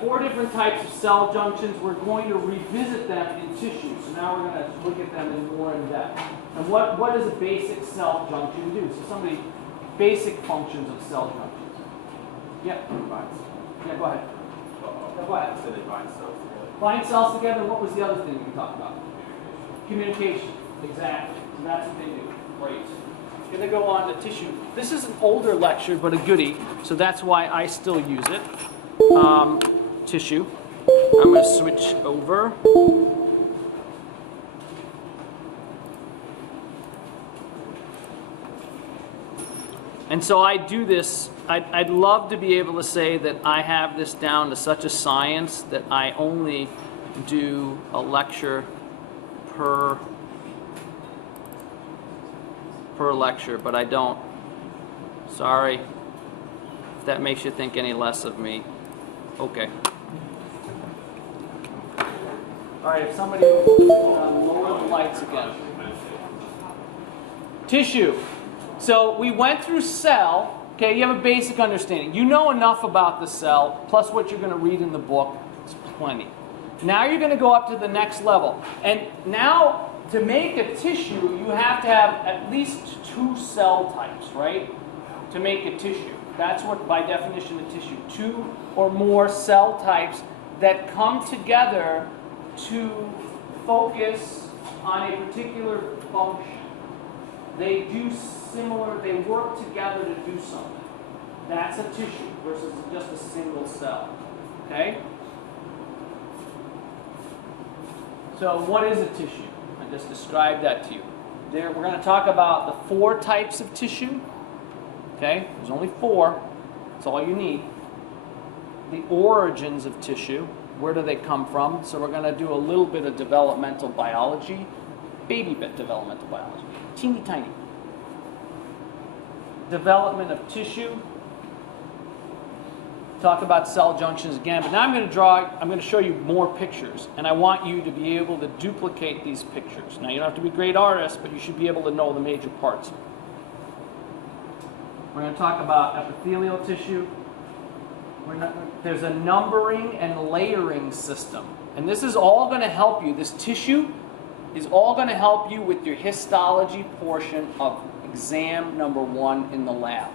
4 different types of cell junctions. We're going to revisit them in tissue. So now we're going to look at them in more in depth. And what does a basic cell junction do? So some of the basic functions of cell junctions. Yeah. Yeah, go ahead. Yeah, go ahead. So they bind cells together. Bind cells together. What was the other thing we talked about? Communication. Exactly. So that's what they do. Great. Going to go on to tissue. This is an older lecture, but a goodie, so that's why I still use it. Tissue. I'm going to switch over. And so I do this. I'd love to be able to say that I have this down to such a science that I only do a lecture per lecture, but I don't. Sorry if that makes you think any less of me. Okay. All right, if somebody lower the lights again. Tissue. So we went through cell, Okay, you have a basic understanding. You know enough about the cell, plus what you're going to read in the book. It's plenty. Now you're going to go up to the next level. And now, to make a tissue, you have to have at least 2 cell types, right? To make a tissue. That's what, by definition, a tissue. 2 or more cell types that come together to focus on a particular function. They work together to do something. That's a tissue versus just a single cell. Okay? So what is a tissue? I just described that to you. We're going to talk about the 4 types of tissue. Okay? There's only 4. That's all you need. The origins of tissue. Where do they come from? So we're going to do a little bit of developmental biology. Baby bit developmental biology. Teeny tiny. Development of tissue. Talk about cell junctions again, but now I'm going to show you more pictures, and I want you to be able to duplicate these pictures. Now you don't have to be great artists, but you should be able to know the major parts. We're going to talk about epithelial tissue. There's a numbering and layering system, and this is all going to help you. This tissue is all going to help you with your histology portion of exam number 1 in the lab.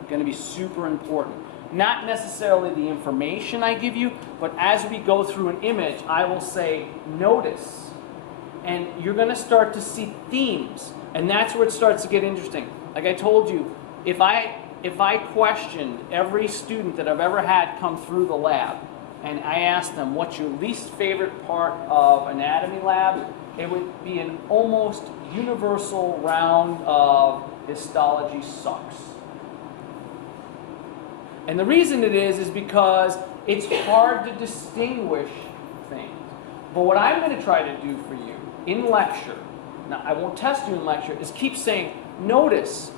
It's going to be super important. Not necessarily the information I give you, but as we go through an image, I will say, notice. And you're going to start to see themes. And that's where it starts to get interesting. Like I told you, if I questioned every student that I've ever had come through the lab, and I asked them, what's your least favorite part of anatomy lab? It would be an almost universal round of histology sucks. And the reason it is because it's hard to distinguish things. But what I'm going to try to do for you in lecture, now I won't test you in lecture, is keep saying, notice,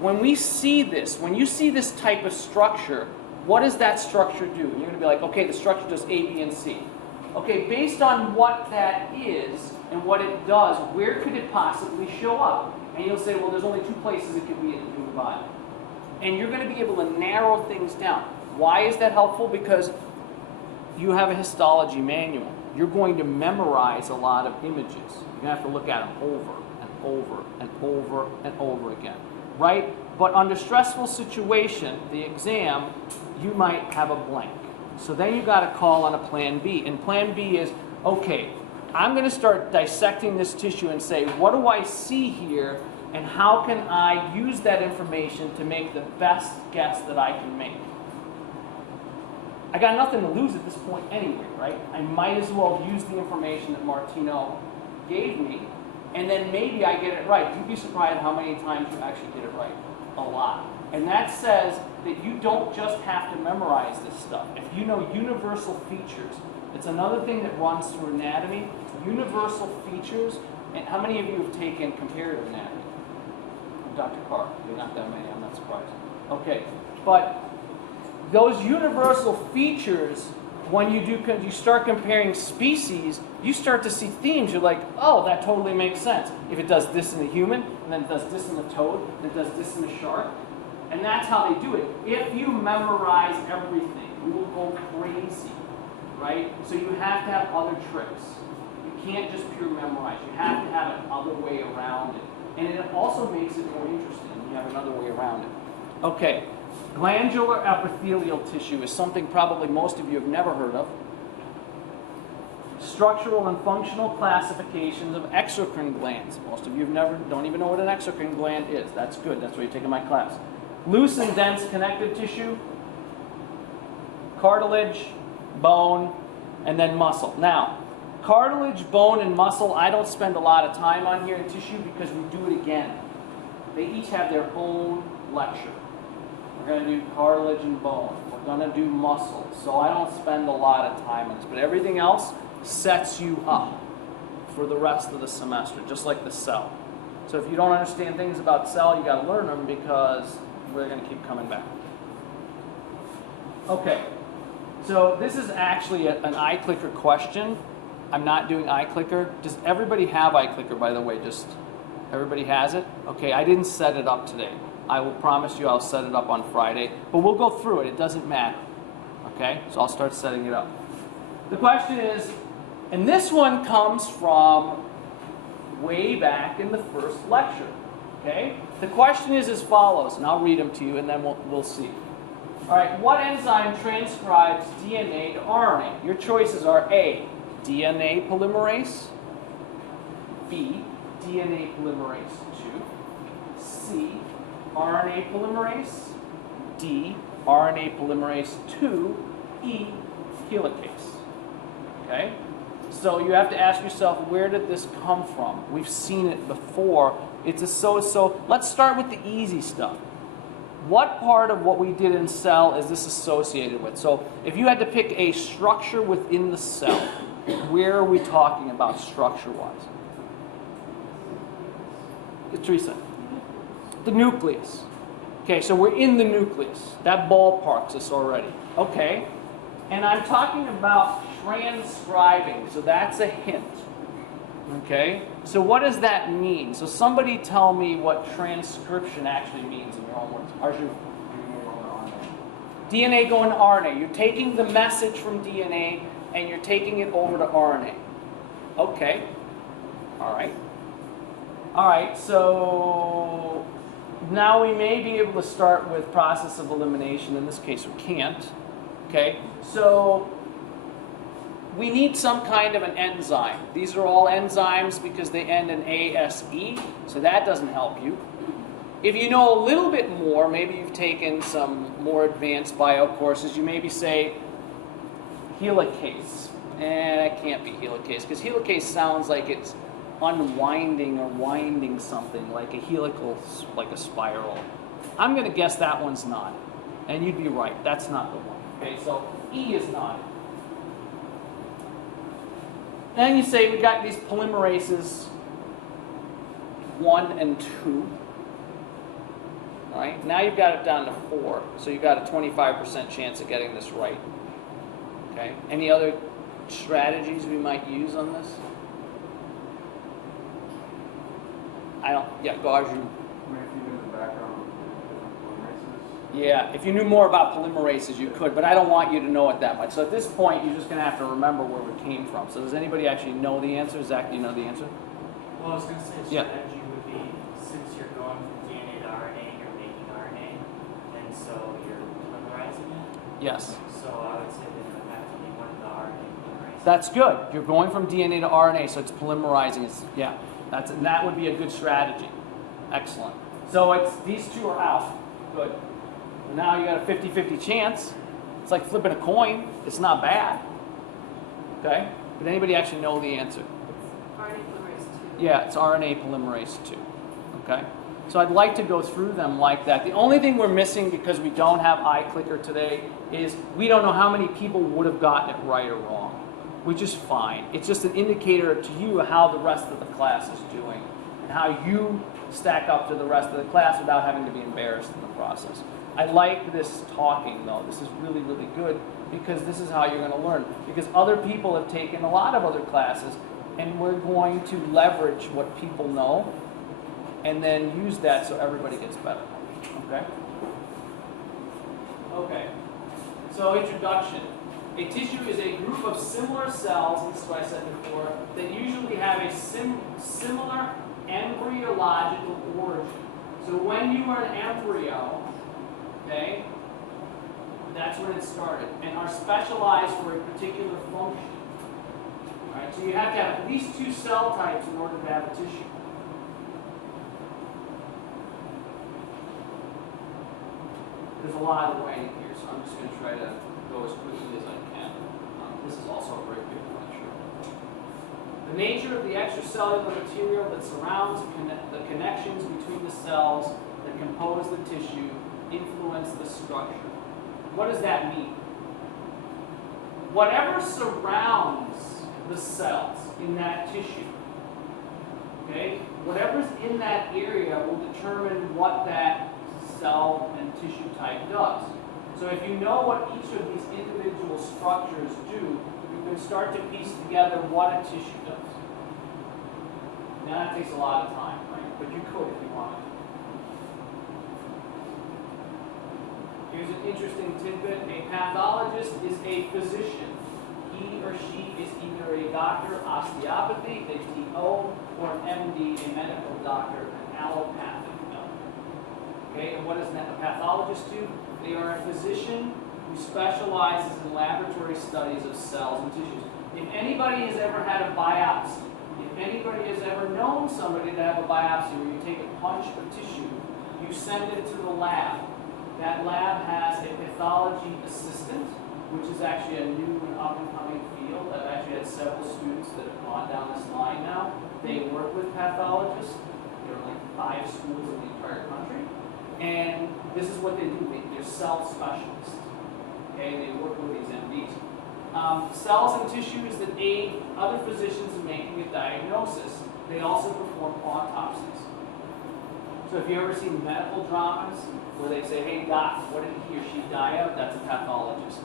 when we see this, when you see this type of structure, what does that structure do? And you're going to be like, okay, the structure does A, B, and C. Okay, based on what that is and what it does, where could it possibly show up? And you'll say, well, there's only 2 places it could be in the human body. And you're going to be able to narrow things down. Why is that helpful? Because you have a histology manual. You're going to memorize a lot of images. You're going to have to look at them over and over and over and over again. Right? But under stressful situation, the exam, you might have a blank. So then you got to call on a plan B. And plan B is, okay, I'm going to start dissecting this tissue and say, what do I see here? And how can I use that information to make the best guess that I can make? I got nothing to lose at this point anyway, right? I might as well use the information that Martino gave me, and then maybe I get it right. You'd be surprised how many times you actually get it right. A lot. And that says that you don't just have to memorize this stuff. If you know universal features, it's another thing that runs through anatomy. Universal features, and how many of you have taken comparative anatomy? Dr. Carr, not that many, I'm not surprised. Okay, but those universal features, when you start comparing species, you start to see themes. You're like, oh, that totally makes sense. If it does this in the human, and then it does this in the toad, and it does this in the shark, and that's how they do it. If you memorize everything, you will go crazy, right? So you have to have other tricks. You can't just pure memorize. You have to have another way around it. And it also makes it more interesting. You have another way around it. Okay, glandular epithelial tissue is something probably most of you have never heard of. Structural and functional classifications of exocrine glands. Most of you don't even know what an exocrine gland is. That's good. That's why you're taking my class. Loose and dense connective tissue, cartilage, bone, and then muscle. Now, cartilage, bone, and muscle, I don't spend a lot of time on here in tissue because we do it again. They each have their own lecture. We're going to do cartilage and bone. We're going to do muscle. So I don't spend a lot of time on this. But everything else sets you up for the rest of the semester, just like the cell. So if you don't understand things about cell, you got to learn them because we're going to keep coming back. Okay. So this is actually an iClicker question. I'm not doing iClicker. Does everybody have iClicker, by the way? Just everybody has it? Okay, I didn't set it up today. I will promise you I'll set it up on Friday, but we'll go through it. It doesn't matter. Okay? So I'll start setting it up. The question is, and this one comes from way back in the first lecture. Okay? The question is as follows, and I'll read them to you and then we'll see. All right, what enzyme transcribes DNA to RNA? Your choices are A, DNA polymerase, B, DNA polymerase 2, C, RNA polymerase, D, RNA polymerase 2, E, helicase. Okay? So you have to ask yourself, where did this come from? We've seen it before. It's a so-so. Let's start with the easy stuff. What part of what we did in cell is this associated with? So if you had to pick a structure within the cell, where are we talking about structure-wise? Teresa. The nucleus. Okay, so we're in the nucleus. That ballparks us already. Okay. And I'm talking about transcribing, so that's a hint. Okay? So what does that mean? So somebody tell me what transcription actually means in your own words. Arjun. DNA going to RNA. You're taking the message from DNA and you're taking it over to RNA. Okay. All right. All right, so now we may be able to start with process of elimination. In this case, we can't. Okay, so we need some kind of an enzyme. These are all enzymes because they end in ASE, so that doesn't help you. If you know a little bit more, maybe you've taken some more advanced bio courses, you maybe say helicase. It can't be helicase, because helicase sounds like it's unwinding or winding something, like a helical, like a spiral. I'm going to guess that one's not. And you'd be right, that's not the one. Okay, so E is not. Then you say we got these polymerases 1 and 2. All right, now you've got it down to 4, so you've got a 25% chance of getting this right. Okay, any other strategies we might use on this? Go Arjun. I mean, if you knew the background of polymerases. Yeah, if you knew more about polymerases, you could, but I don't want you to know it that much. So at this point, you're just going to have to remember where we came from. So does anybody actually know the answer? Zach, do you know the answer? Well, I was going to say Yeah. strategy would be, since you're going from DNA to RNA, you're making RNA, and so you're polymerizing it. Yes. So I would say that it would have to be one of the RNA polymerase. That's good. You're going from DNA to RNA, so it's polymerizing. That would be a good strategy. Excellent. So these two are out. Good. Now you got a 50-50 chance. It's like flipping a coin. It's not bad. Okay? But anybody actually know the answer? RNA polymerase 2. Yeah, it's RNA polymerase 2. Okay? So I'd like to go through them like that. The only thing we're missing because we don't have iClicker today is we don't know how many people would have gotten it right or wrong, which is fine. It's just an indicator to you how the rest of the class is doing and how you stack up to the rest of the class without having to be embarrassed in the process. I like this talking, though. This is really, really good because this is how you're going to learn. Because other people have taken a lot of other classes, and we're going to leverage what people know and then use that so everybody gets better. Okay? Okay. So introduction. A tissue is a group of similar cells, this is what I said before, that usually have a similar embryological origin. So when you were an embryo, okay, that's when it started, and are specialized for a particular function. All right, so you have to have at least 2 cell types in order to have a tissue. There's a lot of writing here, so I'm just going to try to go as quickly as I can. This is also a very big lecture. The nature of the extracellular material that surrounds the connections between the cells that compose the tissue influence the structure. What does that mean? Whatever surrounds the cells in that tissue, okay, whatever's in that area will determine what that cell and tissue type does. So if you know what each of these individual structures do, you can start to piece together what a tissue does. Now that takes a lot of time, right? But you could if you wanted. Here's an interesting tidbit. A pathologist is a physician. He or she is either a doctor of osteopathy, a DO, or an MD, a medical doctor, an allopathic doctor. Okay, and what does a pathologist do? They are a physician who specializes in laboratory studies of cells and tissues. If anybody has ever had a biopsy, if anybody has ever known somebody to have a biopsy where you take a punch of tissue, you send it to the lab. That lab has a pathology assistant, which is actually a new and up-and-coming field. I've actually had several students that have gone down this line now. They work with pathologists. There are like 5 schools in the entire country. And this is what they do. They're cell specialists. Okay, they work with these MDs. Cells and tissues that aid other physicians in making a diagnosis. They also perform autopsies. So if you ever seen medical dramas where they say, hey doc, what did he or she die of? That's a pathologist.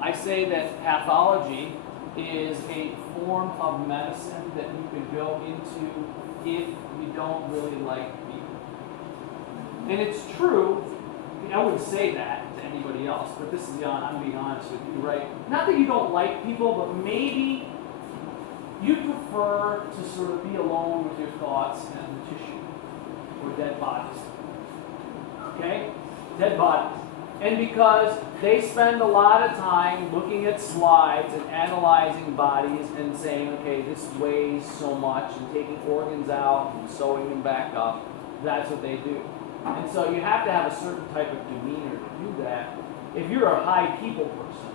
I say that pathology is a form of medicine that you can go into if you don't really like people. And it's true, I wouldn't say that to anybody else, but this is I'm being honest with you, right? Not that you don't like people, but maybe you prefer to sort of be alone with your thoughts and the tissue or dead bodies. Okay? Dead bodies. And because they spend a lot of time looking at slides and analyzing bodies and saying, okay, this weighs so much, and taking organs out and sewing them back up, that's what they do. And so you have to have a certain type of demeanor to do that. If you're a high people person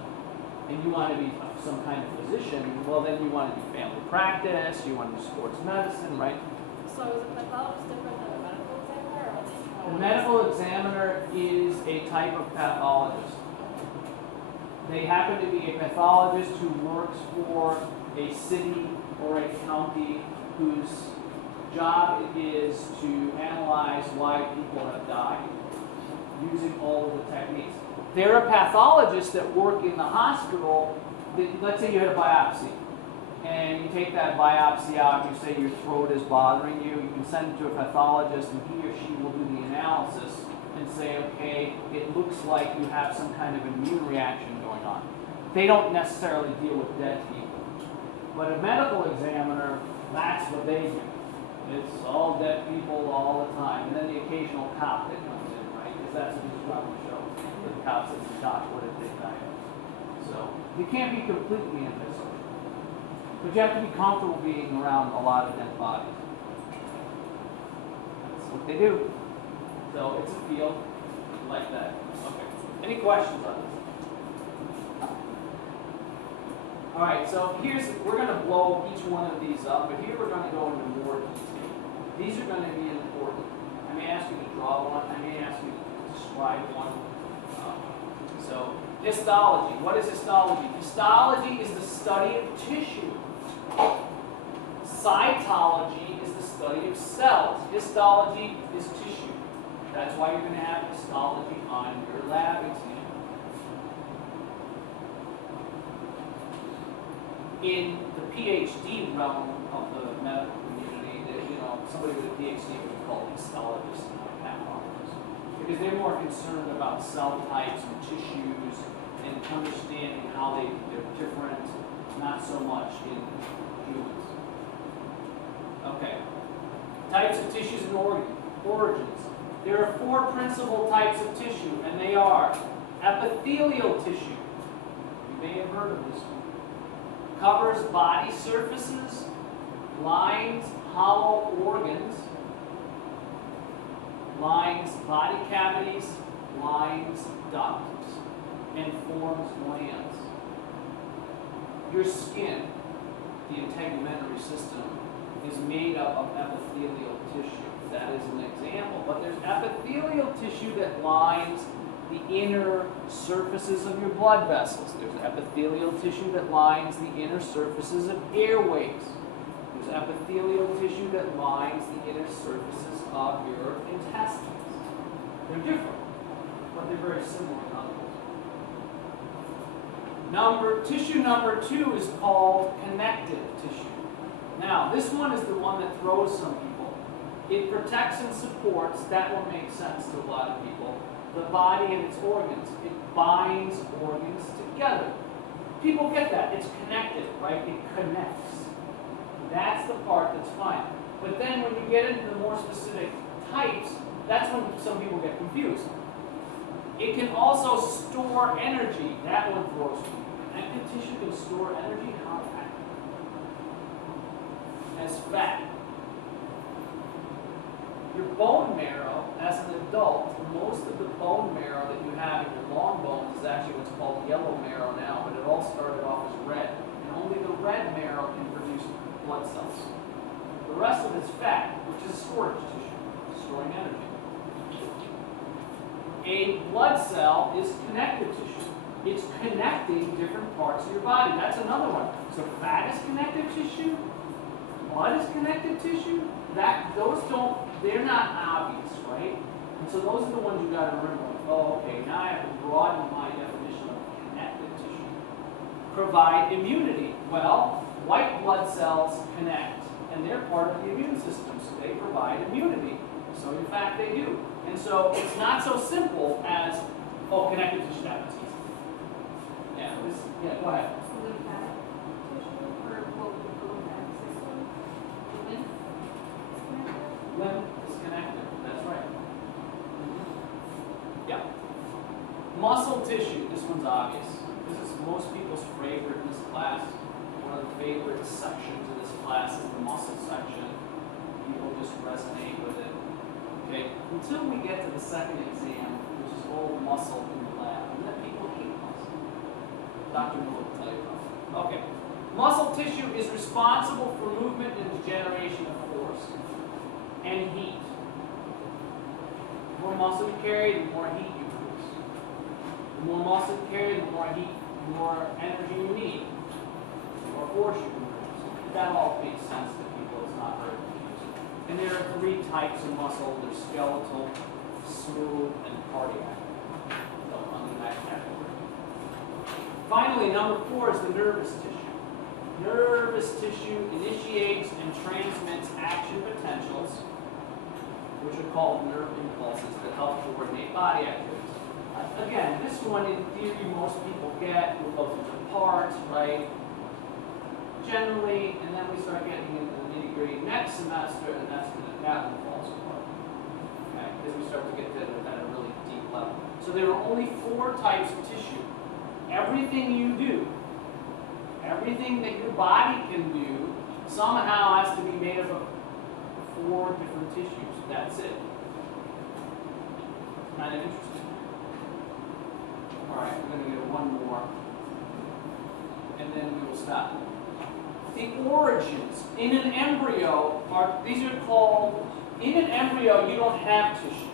and you want to be some kind of physician, well then you want to do family practice, you want to do sports medicine, right? So is a pathologist different than a medical examiner, or are they kind The of medical examiner is a type of pathologist. They happen to be a pathologist who works for a city or a county whose job is to analyze why people have died using all of the techniques. There are pathologists that work in the hospital. Let's say you had a biopsy, and you take that biopsy out, you say your throat is bothering you, you can send it to a pathologist, and he or she will do the analysis and say, okay, it looks like you have some kind of immune reaction going on. They don't necessarily deal with dead people. But a medical examiner, that's what they do. It's all dead people all the time. And then the occasional cop that comes in, right? Because that's what he's trying to show. The cop says, doc, what did they die of? So you can't be completely antisocial. But you have to be comfortable being around a lot of dead bodies. That's what they do. So it's a field like that. Okay. Any questions on this? All right, so we're going to blow each one of these up, but here we're going to go into more detail. These are going to be important. I may ask you to draw one. I may ask you to describe one. So histology. What is histology? Histology is the study of tissue. Cytology is the study of cells. Histology is tissue. That's why you're going to have histology on your lab exam. In the PhD realm of the medical community, somebody with a PhD would be called histologist and not a pathologist. Because they're more concerned about cell types and tissues and understanding how they're different, not so much in humans. Okay. Types of tissues and origins. There are 4 principal types of tissue, and they are epithelial tissue. You may have heard of this one. Covers body surfaces, lines hollow organs, lines body cavities, lines ducts, and forms glands. Your skin, the integumentary system, is made up of epithelial tissue. That is an example. But there's epithelial tissue that lines the inner surfaces of your blood vessels. There's epithelial tissue that lines the inner surfaces of airways. There's epithelial tissue that lines the inner surfaces of your intestines. They're different, but they're very similar in others. Tissue number 2 is called connective tissue. Now, this one is the one that throws some people. It protects and supports, that will make sense to a lot of people. the body and its organs. It binds organs together. People get that. It's connected, right? It connects. That's the part that's fine. But then when you get into the more specific types, that's when some people get confused. It can also store energy. That one throws me. Connective tissue can store energy? How that? As fat. Your bone marrow, as an adult, most of the bone marrow that you have in your long bones is actually what's called yellow marrow now, but it all started off as red. And only the red marrow can produce blood cells. The rest of it's fat, which is storage tissue, storing energy. A blood cell is connective tissue. It's connecting different parts of your body. That's another one. So fat is connective tissue, blood is connective tissue. They're not obvious, right? And so those are the ones you got to remember. Oh, okay, now I have to broaden my definition of connective tissue. Provide immunity. Well, white blood cells connect, and they're part of the immune system, so they provide immunity. So in fact, they do. And so it's not so simple as, oh, connective tissue, that's easy. Yeah, go ahead. So lymphatic tissue, or what we call lymphatic system, the lymph is connected? Lymph is connected, that's right. Yeah. Muscle tissue, this one's obvious. This is most people's favorite in this class. One of the favorite sections of this class is the muscle section. People just resonate with it. Okay, until we get to the second exam, which is all muscle in the lab, and then people hate muscle. Dr. Miller will tell you about it. Okay, muscle tissue is responsible for movement and generation of force and heat. The more muscle you carry, the more heat you produce. The more muscle you carry, the more heat, the more energy you need, the more force you can produce. That all makes sense to people. It's not very confusing. And there are three types of muscle. There's skeletal, smooth, and cardiac. So under that category. Finally, number 4 is the nervous tissue. Nervous tissue initiates and transmits action potentials, which are called nerve impulses that help coordinate body activities. Again, this one in theory most people get. We'll go through the parts, right? Generally, and then we start getting into the nitty-gritty next semester, and that's when that one falls apart. Okay, because we start to get to it at a really deep level. So there are only 4 types of tissue. Everything you do, everything that your body can do, somehow has to be made up of 4 different tissues. That's it. Kind of interesting. All right, we're going to get one more, and then we will stop. The origins in an embryo these are called, in an embryo you don't have tissue.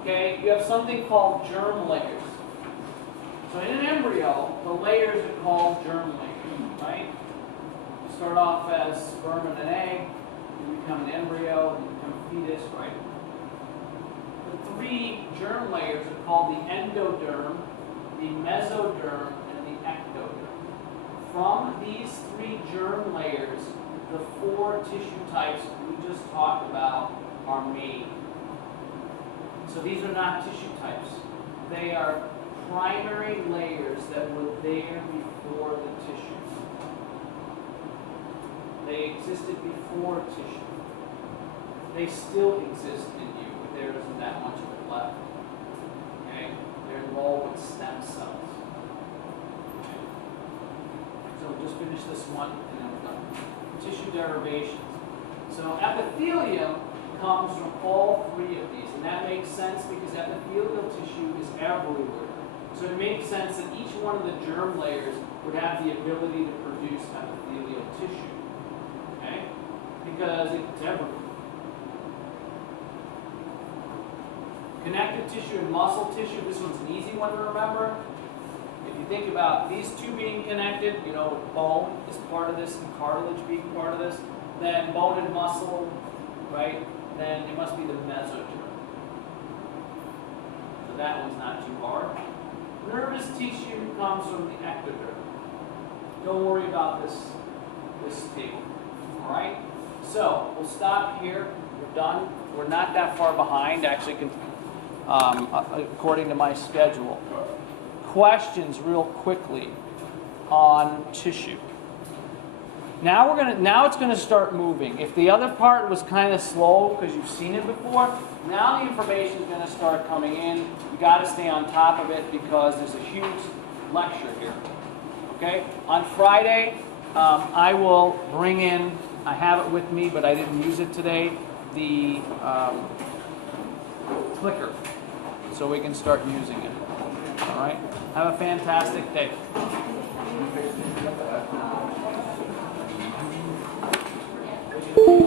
Okay, you have something called germ layers. So in an embryo, the layers are called germ layers, right? You start off as sperm and an egg, you become an embryo, and you become a fetus, right? The 3 germ layers are called the endoderm, the mesoderm, and the ectoderm. From these 3 germ layers, the 4 tissue types we just talked about are made. So these are not tissue types. They are primary layers that were there before the tissue. They existed before tissue. They still exist in you, but there isn't that much of it left. Okay? They're involved with stem cells. Okay. So we'll just finish this one and then we're done. Tissue derivations. So epithelium comes from all 3 of these, and that makes sense because epithelial tissue is everywhere. So it makes sense that each one of the germ layers would have the ability to produce epithelial tissue. Okay? Because it's everywhere. Connective tissue and muscle tissue, this one's an easy one to remember. If you think about these 2 being connected, you know, bone is part of this and cartilage being part of this, then bone and muscle, right? Then it must be the mesoderm. So that one's not too hard. Nervous tissue comes from the ectoderm. Don't worry about this table. All right? So we'll stop here. We're done. We're not that far behind. Actually, according to my schedule. Questions real quickly on tissue. Now it's gonna start moving. If the other part was kind of slow because you've seen it before, now the information is gonna start coming in. You gotta stay on top of it because there's a huge lecture here. Okay? On Friday, I will bring in, I have it with me, but I didn't use it today, the clicker, so we can start using it. All right? Have a fantastic day. Thank you.